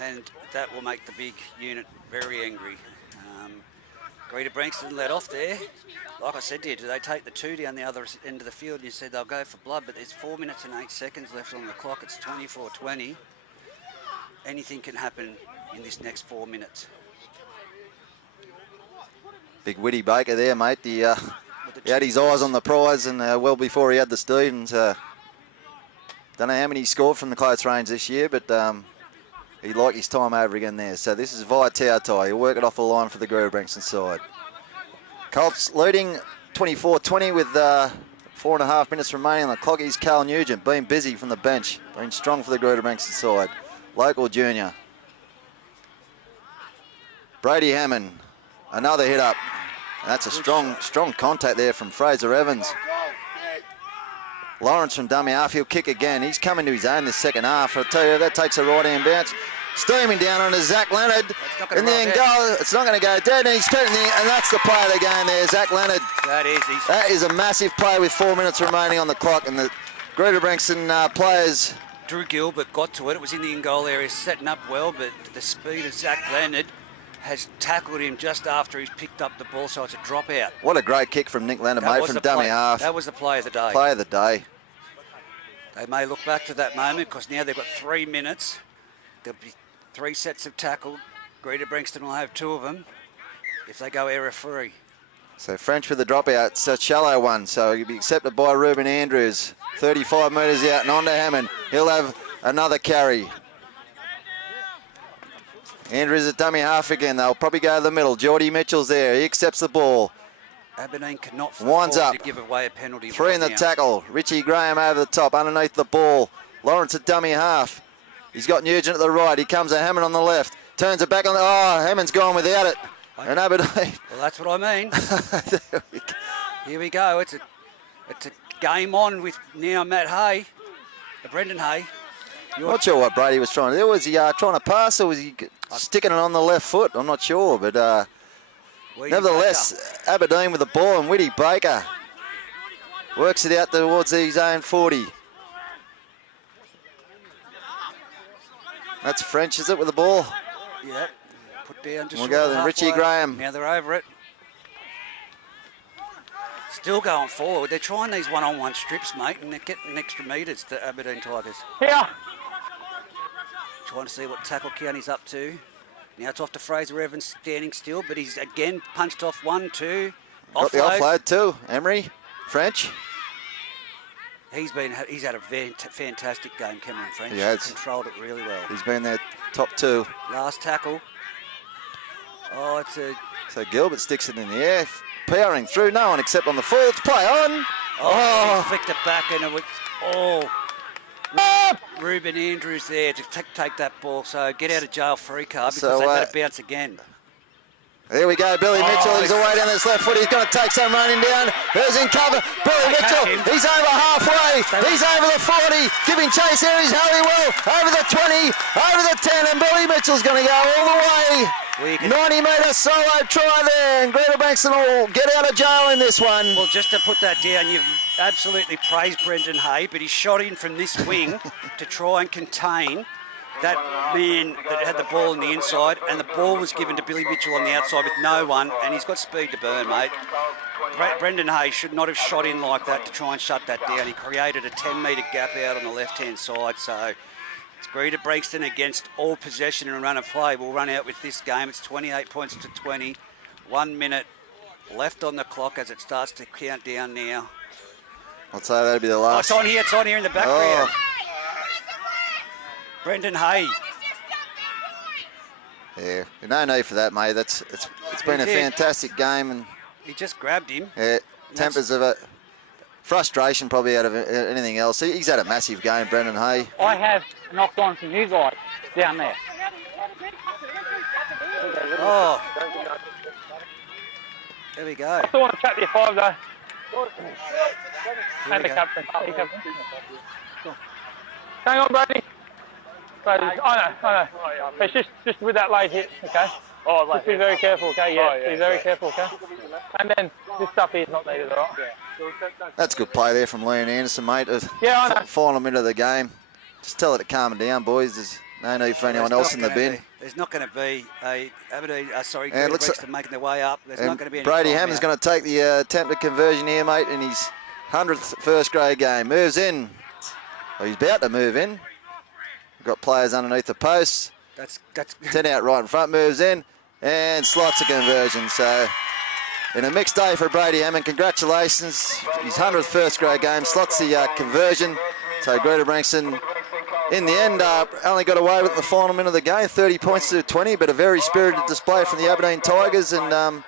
and that will make the big unit very angry. Greta Brankston let off there. Like I said to you, do they take the 2 down the other end of the field? You said they'll go for blood, but there's 4 minutes and 8 seconds left on the clock. It's 24-20. Anything can happen in this next 4 minutes. Big Witty Baker there, mate. He had his eyes on the prize, and well before he had the Stevens. Don't know how many he scored from the close range this year, but he liked his time over again there. So this is via Tautai. He'll work it off the line for the Greta Brankston side. Colts leading 24-20 with 4.5 minutes remaining on the clock. He's Cal Nugent, been busy from the bench, been strong for the Greta Brankston side. Local junior. Brady Hammond, another hit up. And that's a strong contact there from Fraser Evans. Lawrence from dummy half, he'll kick again. He's coming to his own this second half. I'll tell you, that takes a right-hand bounce. Steaming down onto Zach Leonard. In the end goal, it's not going to go dead, and he's and that's the play of the game there, Zach Leonard. That is a massive play with 4 minutes remaining on the clock, and the Greta Brankston players. Drew Gilbert got to it. It was in the in-goal area, setting up well, but the speed of Zach Leonard has tackled him just after he's picked up the ball, so it's a dropout. What a great kick from Nick Leonard, mate, from dummy half. That was the play of the day. Play of the day. They may look back to that moment because now they've got 3 minutes. There'll be 3 sets of tackle. Greta Brankston will have 2 of them if they go error-free. So French with the dropout. It's a shallow one, so he'll be accepted by Ruben Andrews. 35 metres out and on to Hammond. He'll have another carry. Andrews at dummy half again. They'll probably go to the middle. Geordie Mitchell's there. He accepts the ball. Aberdeen cannot Winds up. to give away a penalty. 3 in the tackle. Richie Graham over the top, underneath the ball. Lawrence at dummy half. He's got Nugent at the right. He comes to Hammond on the left. Turns it back on the... Oh, Hammond's gone without it. And Aberdeen... Well, that's what I mean. Here we go. It's a game on with now Matt Hay. Brendan Hay. Not sure what Brady was trying to do. Was he trying to pass, or was he sticking it on the left foot? I'm not sure, but nevertheless, Aberdeen with the ball, and Witty Baker works it out towards his own 40. That's French, is it, with the ball? Yep. Put down just we'll go then, Richie Graham. Now they're over it. Still going forward. They're trying these one-on-one strips, mate, and they're getting extra metres, the Aberdeen Tigers. Yeah. Trying to see what tackle count he's up to. Now it's off to Fraser Evans, standing still, but he's again punched off 1, 2. Got the offload too, Emery, French. He's had a fantastic game, Cameron French. He has. Controlled it really well. He's been their top 2. Last tackle. Oh, So Gilbert sticks it in the air, powering through, no one except on the full. It's play on. Oh, he flicked it back, and it was, Ruben Andrews there to take that ball. So get out of jail free card because they've got to bounce again. There we go, Billy Mitchell. He's away down this left foot. He's going to take some running down. Who's in cover? Billy Mitchell. He's over halfway. He's over the 40. Giving chase there is Halliwell. Over the 20. Over the 10. And Billy Mitchell's going to go all the way. 90-metre solo try there. And Greta Brankston will get out of jail in this one. Well, just to put that down, you've absolutely praised Brendan Hay, but he shot in from this wing to try and contain that man that had the ball on the inside, and the ball was given to Billy Mitchell on the outside with no one, and he's got speed to burn, mate. Brendan Hay should not have shot in like that to try and shut that down. He created a 10-metre gap out on the left-hand side, so it's Greta Brankston against all possession and run of play. We'll run out with this game. It's 28 points to 20. 1 minute left on the clock as it starts to count down now. I'd say that'd be the last. Oh, it's on here in the background. Brendan Hay. Yeah, no need for that, mate. It's been a fantastic game, and he just grabbed him. Yeah, tempers of it. Frustration probably out of anything else. He's had a massive game, Brendan Hay. I have knocked on some you guys down there. Oh. There we go. I still want to chat to your 5 though. And the captain. Hang on, Brady. I know. It's just with that late hit, okay? Just be very careful, okay? Yeah, be very careful, okay? And then this stuff here is not needed, all right? Yeah. That's good play there from Leon Anderson, mate. Yeah, I know. Final minute of the game. Just tell it to calm it down, boys. There's no need for anyone else in the bin. There's not going to be a Aberdeen, And looks Greta making their way up. There's not going to be any Brady time Hammond's out. going to take the attempted conversion here, mate, in his 100th first grade game. Moves in. Well, he's about to move in. We've got players underneath the posts. That's 10 out right in front, moves in, and slots a conversion. So, in a mixed day for Brady Hammond, congratulations. His 100th first grade game, slots the conversion. So, Greta Branxton, in the end, only got away with the final minute of the game, 30 points to 20, but a very spirited display from the Aberdeen Tigers. And,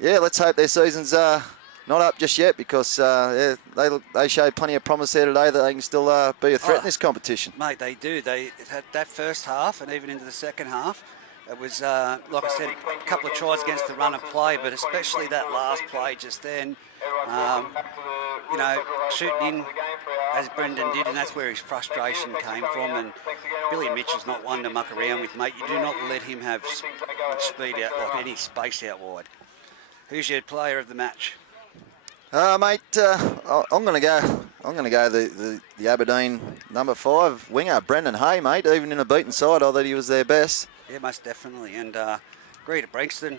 yeah, let's hope their season's not up just yet, because they showed plenty of promise there today that they can still be a threat in this competition. Mate, they do. They had that first half and even into the second half. It was, like I said, a couple of tries against the run of play, but especially that last play just then, you know, shooting in as Brendan did, and that's where his frustration came from. And Billy Mitchell's not one to muck around with, mate. You do not let him have speed out, like any space out wide. Who's your player of the match? Mate, I'm going to go the Aberdeen number 5 winger, Brendan Hay, mate. Even in a beaten side, I thought he was their best. Yeah, most definitely. And Greta Branxton,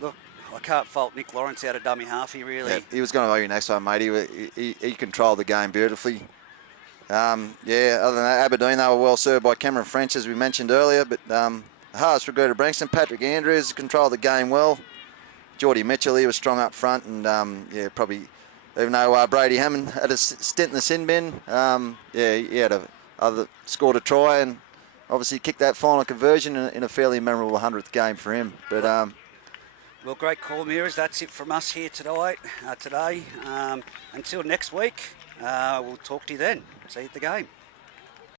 look, I can't fault Nick Lawrence out of dummy half. He really... Yeah, he was going to be your next one, mate. He controlled the game beautifully. Yeah, other than that, Aberdeen, they were well served by Cameron French, as we mentioned earlier. But halves for Greta Branxton. Patrick Andrews controlled the game well. Geordie Mitchell, he was strong up front. And, yeah, probably, even though Brady Hammond had a stint in the sin bin, yeah, he had scored a try and obviously kicked that final conversion in a fairly memorable 100th game for him. But well, great call, Mirrors. That's it from us here today. Until next week, we'll talk to you then. See you at the game.